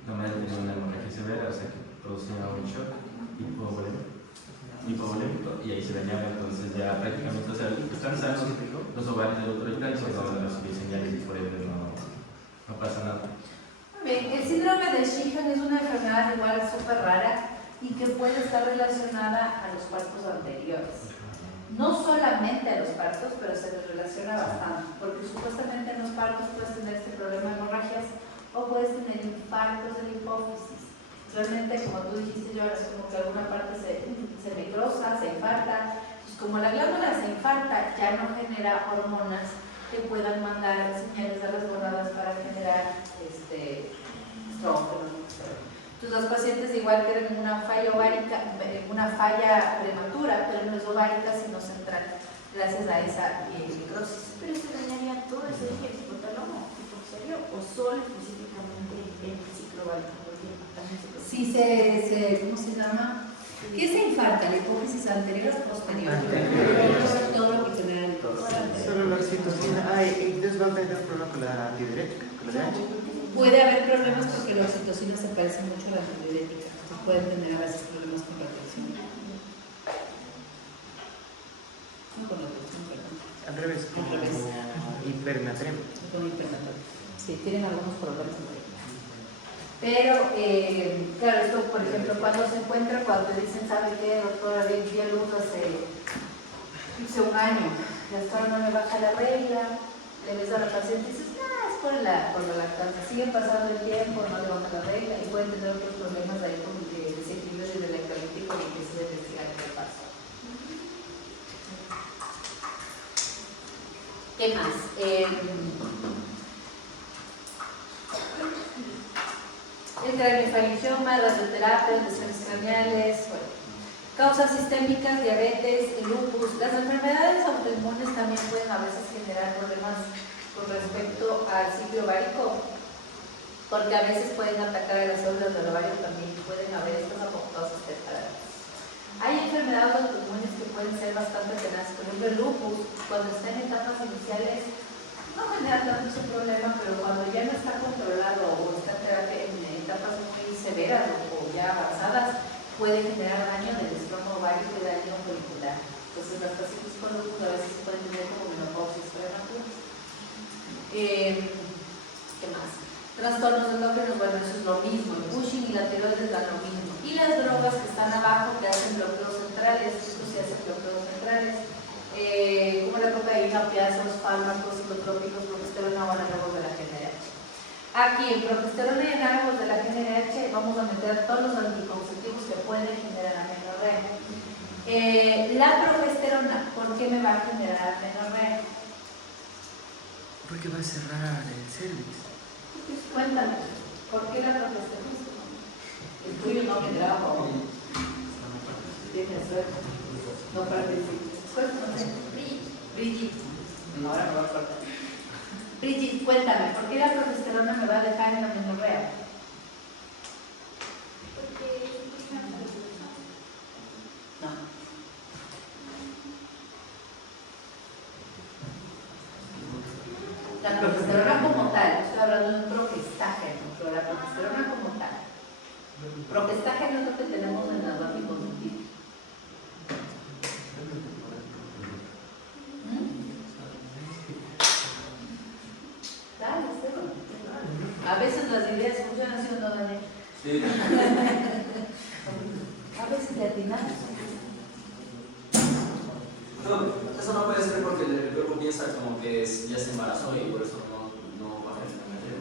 la madre tenía una hemorragia severa, o sea que producía un shock hipovolémico, y ahí se dañaba. Entonces ya prácticamente, o sea, están sanos los ovarios del otro y no van a recibir señales y por ende no pasa nada. Bien, el síndrome de Sheehan es una enfermedad igual súper rara y que puede estar relacionada a los partos anteriores. No solamente a los partos, pero se les relaciona bastante, porque supuestamente en los partos puedes tener este problema de hemorragias o puedes tener infartos de la hipófisis. Realmente, como tú dijiste, yo es como que alguna parte se necrosa, se infarta, pues Como la glándula se infarta, ya no genera hormonas que puedan mandar señales a las gonadas para generar estrógenos. Entonces los pacientes igual tienen una falla ovárica, una falla prematura, pero no es ovárica sino central, gracias a esa necrosis. Pero se dañaría todo ese eje hipotálamo, hipoxia, o solo específicamente el ciclo ovárico. Si ¿cómo se llama? ¿Qué se infarta? ¿La hipófisis anterior o posterior? Todo lo que genera el Solo la oxitocina. Ay, entonces va a tener problema con la antidiurética, con la DH. Puede haber problemas porque la oxitocina se parece mucho a la antidiurética. Entonces pueden tener a veces problemas con la tensión. No con la tensión, perdón. Al revés, Al revés. hipernatremia. Con hipernatremia. Sí, tienen algunos problemas. Pero, claro, esto, por ejemplo, cuando se encuentra, cuando te dicen, ¿sabe qué, doctora? Vi a luz hace un año, y hasta ahora no me baja la regla, le ves a la paciente y dices, es por la lactancia, sigue pasando el tiempo, no le baja la regla, y pueden tener otros problemas ahí con desequilibrios del electrolítico y que se debe investigar qué pasa. ¿Qué más? El craniofaringioma, radioterapia, lesiones craneales, bueno, causas sistémicas, diabetes, el lupus. Las enfermedades autoinmunes también pueden a veces generar problemas con respecto al ciclo ovárico, porque a veces pueden atacar a las células del ovario, también pueden haber estas apoptosis separadas. Hay enfermedades autoinmunes que pueden ser bastante tenaces, por ejemplo el lupus, cuando está en etapas iniciales, no genera tanto ese problema, pero cuando ya no está controlado o está en etapas muy severas o ya avanzadas, puede generar daño del estroma ovárico y daño folicular. Entonces las pacientes con lupus a veces pueden tener como menopausias prematuras. ¿Qué más? Trastornos endócrinos, bueno, eso es lo mismo. El Cushing y la tiroides dan lo mismo. Y las drogas que están abajo que hacen bloqueos centrales, estos sí hacen bloqueos centrales. Como la cocaína, opiáceos, fármacos, psicotrópicos, progesterona o análogos de la GnRH. Aquí en progesterona y análogos de la GnRH vamos a meter todos los anticonceptivos que pueden generar amenorrea. La progesterona, ¿por qué me va a generar amenorrea? Porque va a cerrar el cervix. Cuéntame, ¿por qué la progesterona? El tuyo no vendrá, o tienes suerte, no participas. Cuéntame. Brigitte. Ahora me va a cortar. Brigitte, cuéntame, ¿por qué la progesterona me va a dejar en amenorrea? No. La progesterona como tal, estoy hablando de un progestágeno, pero la progesterona como tal. Progestágeno es lo que tenemos en los anticonceptivos. Dale, Esteban. A veces las ideas funcionan así o no, Daniel. Sí. A veces le atinamos. No, eso no puede ser porque el cuerpo piensa como que ya se embarazó y por eso no baja el endometrio.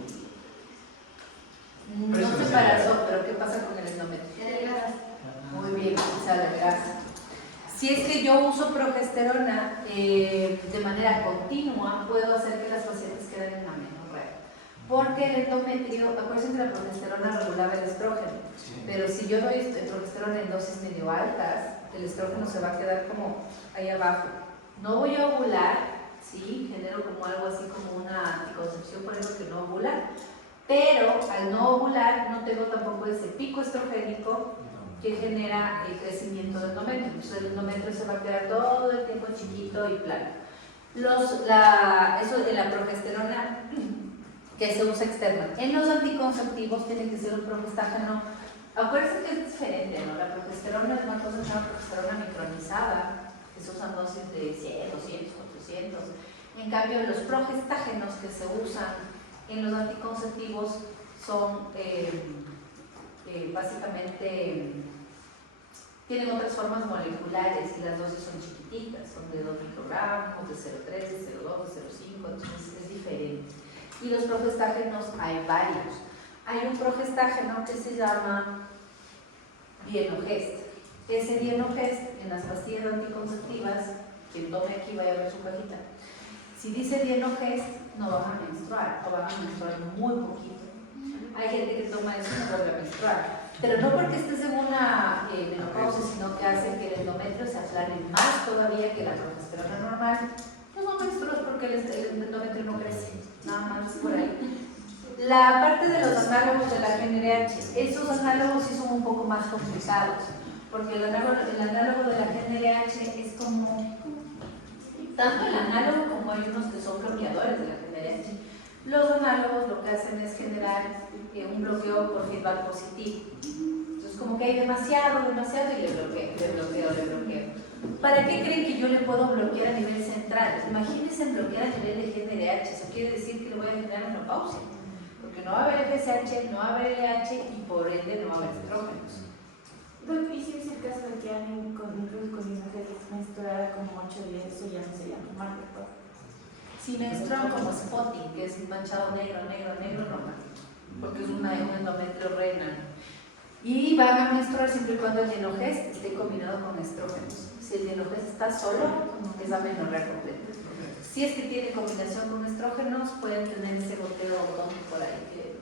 No se embarazó, pero ¿qué pasa con el endometrio? Tiene grasa. Muy bien, sale grasa. Si es que yo uso progesterona de manera continua, puedo hacer que las pacientes queden en amenorrea. Porque el endometrio, acuérdense que la progesterona regulaba el estrógeno, pero si yo doy progesterona en dosis medio altas, el estrógeno se va a quedar como ahí abajo. No voy a ovular, ¿sí? Genero como algo así como una anticoncepción, por eso que no ovular. Pero al no ovular, no tengo tampoco ese pico estrogénico que genera el crecimiento del endometrio. Entonces el endometrio se va a quedar todo el tiempo chiquito y plano. Eso de la progesterona que se usa externa. En los anticonceptivos tiene que ser un progestágeno. Acuérdense que es diferente, ¿no? La progesterona es una cosa que se llama progesterona micronizada, que se usan dosis de 100, 200, 400. En cambio, los progestágenos que se usan en los anticonceptivos son básicamente tienen otras formas moleculares y las dosis son chiquititas, son de 2 microgramos, de 0,3, de 0,2, de 0,5, entonces es diferente. Y los progestágenos hay varios. Hay un progestágeno que se llama Bienogest, Ese dienogest en las pastillas anticonceptivas, quien tome aquí vaya a ver su cajita. Si dice dienogest, no van a menstruar, o van a menstruar muy poquito. Hay gente que toma eso y no vuelve a menstruar. Pero no porque estés en una menopausia, sino que hace que el endometrio se aplane más todavía que la progesterona normal. Pues no menstruas porque el endometrio no crece, nada más por ahí. La parte de los análogos de la GnRH, esos análogos sí son un poco más complicados, porque el análogo de la GnRH es como, tanto el análogo como hay unos que son bloqueadores de la GnRH. Los análogos lo que hacen es generar un bloqueo por feedback positivo. Entonces como que hay demasiado y le bloqueo. ¿Para qué creen que yo le puedo bloquear a nivel central? Imagínense bloquear a nivel de GnRH, eso quiere decir que le voy a generar menopausia. Porque no va a haber FSH, no va a haber LH y por ende no va a haber estrógenos. Bueno, y si es el caso de que alguien incluso con dismenorrea menstruada como 8 días, eso ya no sería normal, ¿verdad? Si menstruan como spotting, que es manchado negro, normal, porque es un endometrio renal. Y van a menstruar siempre y cuando el dienogest esté combinado con estrógenos. Si el dienogest está solo, es amenorrea completa. Si es que tiene combinación con estrógenos, pueden tener ese goteo autónomo por ahí. Que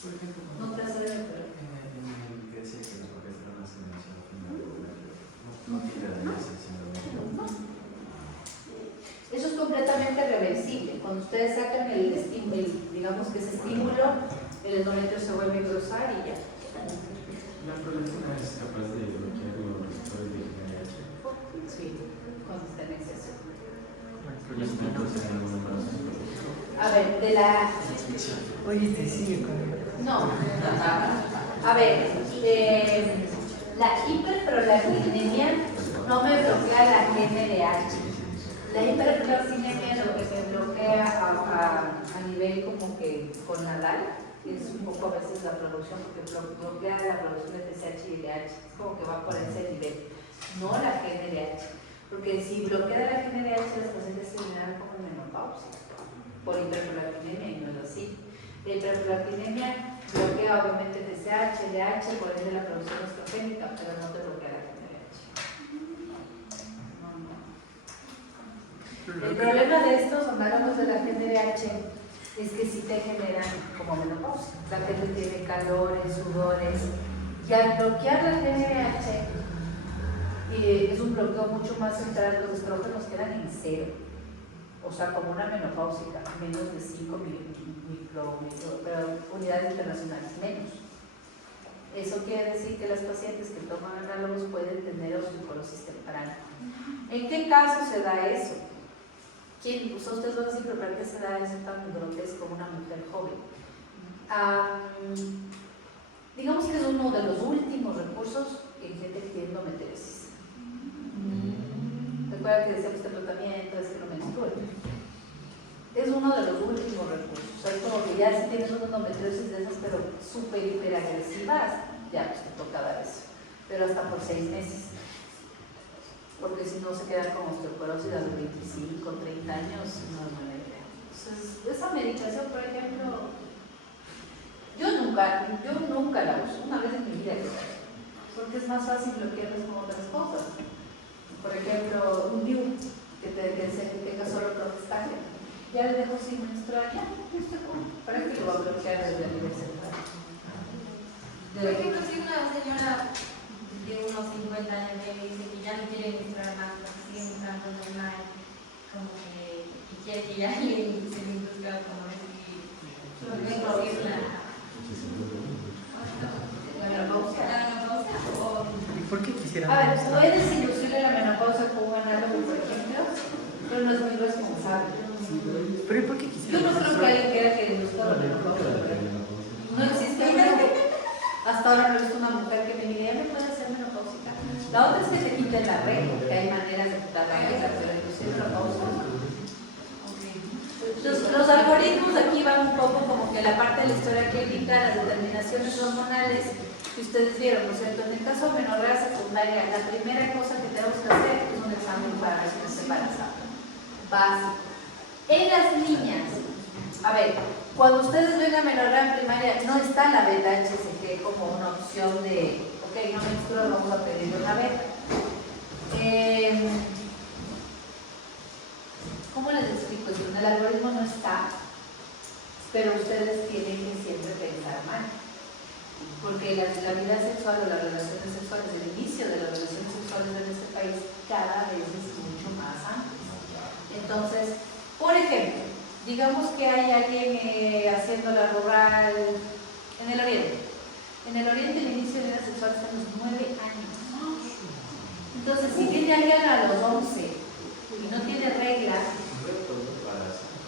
Por ejemplo, no trascende, pero en el que decía que la progesterona se menciona no tiene ese síndrome. eso es completamente reversible. Cuando ustedes sacan el estímulo, digamos que ese estímulo, el endometrio se vuelve a cruzar y ya. ¿La progesterona es capaz de bloquear los receptores de GnRH? Sí, cuando está en exceso. ¿Y es una cosa en algún embarazo? A ver, de la... Oye, te sigue con... No. A ver, la hiperprolactinemia no me bloquea la GnRH. La hiperprolactinemia lo que me bloquea a nivel como que con Nadal, que es un poco a veces la producción, porque bloquea la producción de FSH y LH, es como que va por ese nivel, no la GnRH. Porque si bloquea la GnRH, las pacientes se generan como menopausia por hiperprolactinemia y no es así. La hiperprolactinemia bloquea obviamente FSH, LH, por ende la producción estrogénica, pero no te bloquea la GnRH. El problema de estos análogos de la GnRH es que sí te generan como menopausia. La gente tiene calores, sudores, y al bloquear la GnRH es un bloqueo mucho más central, los estrógenos quedan en cero, o sea, como una menopáusica, menos de 5 unidades internacionales, menos. Eso quiere decir que las pacientes que toman análogos pueden tener osteoporosis temprana. ¿En qué caso se da eso? ¿Quién? Pues ustedes van a decir, pero ¿para qué se da eso tan grotesco como una mujer joven? Digamos que es uno de los últimos recursos en gente que tiene endometriosis. Recuerda que decíamos que el tratamiento es que no menstruen. Es uno de los últimos recursos. O sea, es como que ya si tienes una endometriosis de esas, pero súper hiperagresivas, ya pues te toca dar eso. Pero hasta por 6 meses. Porque si no se quedan con osteoporosis a los 25, 30 años, no es buena idea. Entonces, esa medicación, por ejemplo, yo nunca la uso, una vez en mi vida, porque es más fácil bloquearlas con otras cosas. Por ejemplo, un DIU que tenga solo progestágeno, ya le dejo sin menstruar, ya, ¿para qué lo va a bloquear desde el nivel central? Por ejemplo, si una señora de unos 50 años que dice que ya no quiere menstruar más, porque sigue menstruando normal, como que y quiere que ya se le induzca como decir, ¿Y por qué quisieran? A ver, puedes inducirle la menopausia con un análogo, por ejemplo, pero no es muy responsable. ¿Pero y por qué Yo quisieran? no creo que alguien quiera que induzca la menopausia. No existe hasta ahora no he visto una mujer que me diga, ¿ya me puede hacer menopáusica? La otra es que te quiten la regla, que hay maneras de quitar la regla, pero inducir menopausia no. Los algoritmos aquí van un poco como que la parte de la historia clínica, las determinaciones hormonales que ustedes vieron, ¿no es cierto? En el caso de menorrea secundaria, la primera cosa que tenemos que hacer es un examen para ver si no está embarazada. Básico. En las niñas, a ver, cuando ustedes ven a menorrea en primaria, no está la beta-HCG como una opción de, ok, no menstruo, vamos a pedir pero ustedes tienen que siempre pensar mal. Porque la vida sexual o las relaciones sexuales, el inicio de las relaciones sexuales en este país cada vez es mucho más antes. Entonces, por ejemplo, digamos que hay alguien haciendo la rural en el oriente. En el oriente el inicio de la vida sexual está a los 9 años. Entonces, si viene alguien a los 11 y no tiene regla,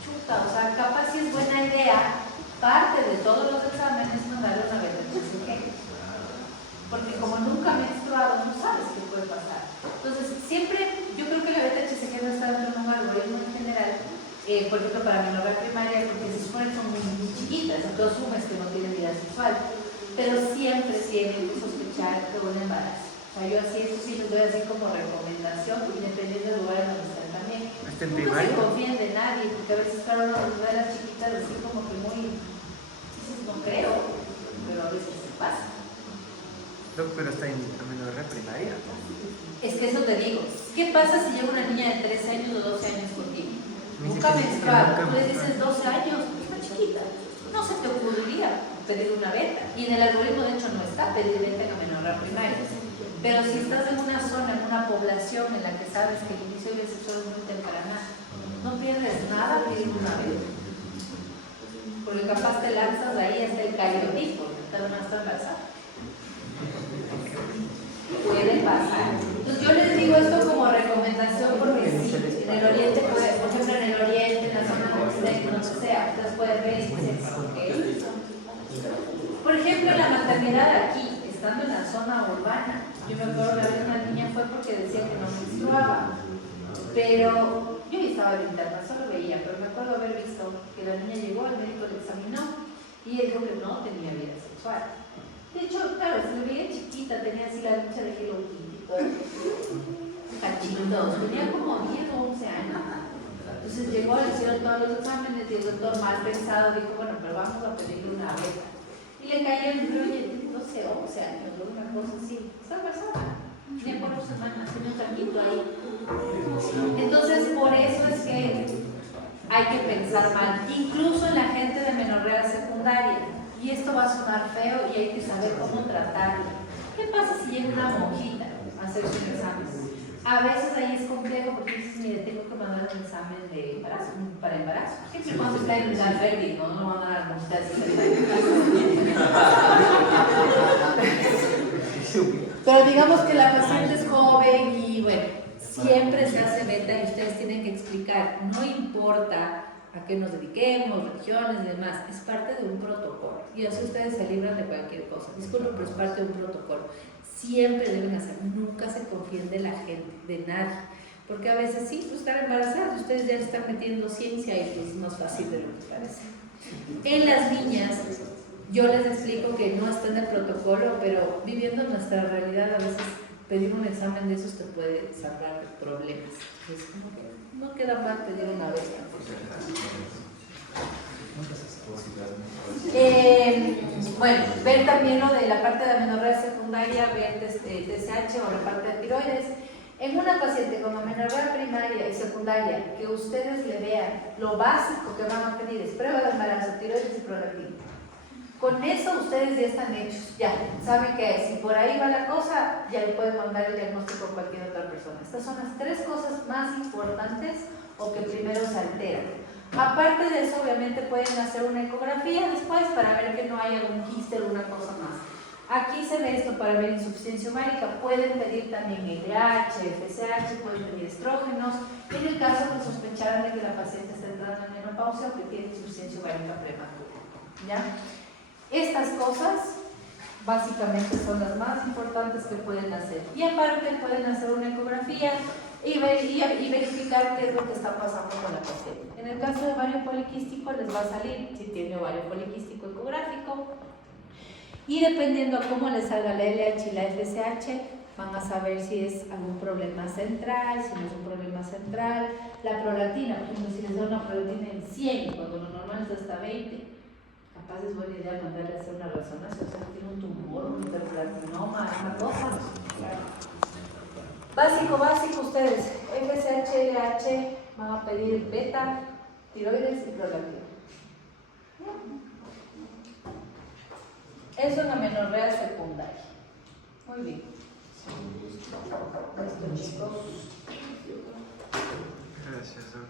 chuta, o sea, capaz si es buena idea, parte de todos los exámenes mandarle una beta-HCG. Porque como nunca ha menstruado, no sabes qué puede pasar. Entonces, siempre, yo creo que la beta-HCG no está dentro de un algoritmo en general, por ejemplo, para menorrea primaria, porque se supone que son muy chiquitas, entonces asumes que no tienen vida sexual. Pero siempre tienen que sospechar de un embarazo. O sea, yo así, esto sí les doy así como recomendación, independiente del lugar donde estén también. ¿Está en Nunca primaria? se confíen de nadie, porque a veces claro, uno los ve a las chiquitas así como que muy, dices, no creo, pero a veces se pasa. No, pero está en menorrea primaria. Es que eso te digo, ¿qué pasa si llega una niña de 13 años o 12 años contigo? Me dice Nunca que menstruado, nunca tú le menstruado. dices 12 años, está chiquita, no se te ocurriría pedir una beta, y en el algoritmo de hecho no está pedir beta en amenorrea primaria. Pero si estás en una zona, en una población en la que sabes que el inicio del sexo es muy temprana, no pierdes nada pedir una beta. Porque capaz te lanzas ahí hasta el cariotipo, te van a estar embarazada. Puede pasar. Entonces yo les digo esto como recomendación porque sí, en el oriente, por ejemplo en el oriente, en la zona de no sea, ustedes pueden ver y dicen, ok. Por ejemplo, en la maternidad aquí, estando en la zona urbana, yo me acuerdo que una niña fue porque decía que no menstruaba, pero yo estaba en interna, solo veía, pero me acuerdo haber visto que la niña llegó, el médico le examinó y él dijo que no tenía vida sexual. De hecho, claro, se le veía chiquita, tenía así la lucha de Hello Kitty, cachitos, tenía como 10 o 11 años. Entonces llegó, le hicieron todos los exámenes y el doctor mal pensado dijo, bueno, pero vamos a pedirle una beta. Y le cayó el rollo, no sé, 11 años o una cosa así. Está embarazada. Tenía 4 semanas, tenía un taquito ahí. Entonces, por eso es que hay que pensar mal, incluso en la gente de menorrea secundaria. Y esto va a sonar feo y hay que saber cómo tratarlo. ¿Qué pasa si llega una monjita a hacer su examen? A veces ahí es complejo porque dices, mire, tengo que mandar un examen de embarazo, para embarazo. Siempre cuando está en el albergue, no lo van a dar monjitas. Pero digamos que la paciente es joven y bueno, siempre se hace beta y ustedes tienen que explicar, no importa a qué nos dediquemos, religiones y demás, es parte de un protocolo y así ustedes se libran de cualquier cosa. Disculpen, pero es parte de un protocolo. Siempre deben hacer, nunca se confíen de la gente, de nadie, porque a veces sí, pues están embarazadas, ustedes ya le están metiendo ciencia y pues es más fácil de lo que parece. En las niñas, yo les explico que no está en el protocolo, pero viviendo nuestra realidad a veces pedir un examen de esos te puede salvar problemas. Es como que no queda mal pedir una vez. Bueno, ver también lo de la parte de amenorrea secundaria, ver TSH o la parte de tiroides. En una paciente con amenorrea primaria y secundaria, que ustedes le vean, lo básico que van a pedir es prueba de embarazo, tiroides y prolactina. Con eso ustedes ya están hechos, ya saben que si por ahí va la cosa, ya le pueden mandar el diagnóstico a cualquier otra persona. Estas son las 3 cosas más importantes o que primero se alteran. Aparte de eso, obviamente pueden hacer una ecografía después para ver que no hay algún quiste o alguna cosa más. Aquí se ve esto para ver insuficiencia ovárica. Pueden pedir también LH, FSH, pueden pedir estrógenos. En el caso que sospecharan de que la paciente está entrando en menopausia o que tiene insuficiencia ovárica prematura. ¿Ya? Estas cosas básicamente son las más importantes que pueden hacer. Y aparte pueden hacer una ecografía y verificar qué es lo que está pasando con la paciente. En el caso de ovario poliquístico les va a salir si tiene ovario poliquístico ecográfico y dependiendo a cómo les salga la LH y la FSH van a saber si es algún problema central, si no es un problema central. La prolactina, por ejemplo, si les da una prolactina en 100 cuando lo normal es hasta 20, capaz es buena idea mandarle a hacer una resonancia, o sea, que tiene un tumor, un hiperplatinoma, una cosa. Básico, ustedes, FSH, LH, van a pedir beta, tiroides y prolactina. Es una amenorrea secundaria. Muy bien. Listo, chicos. Gracias, Doc.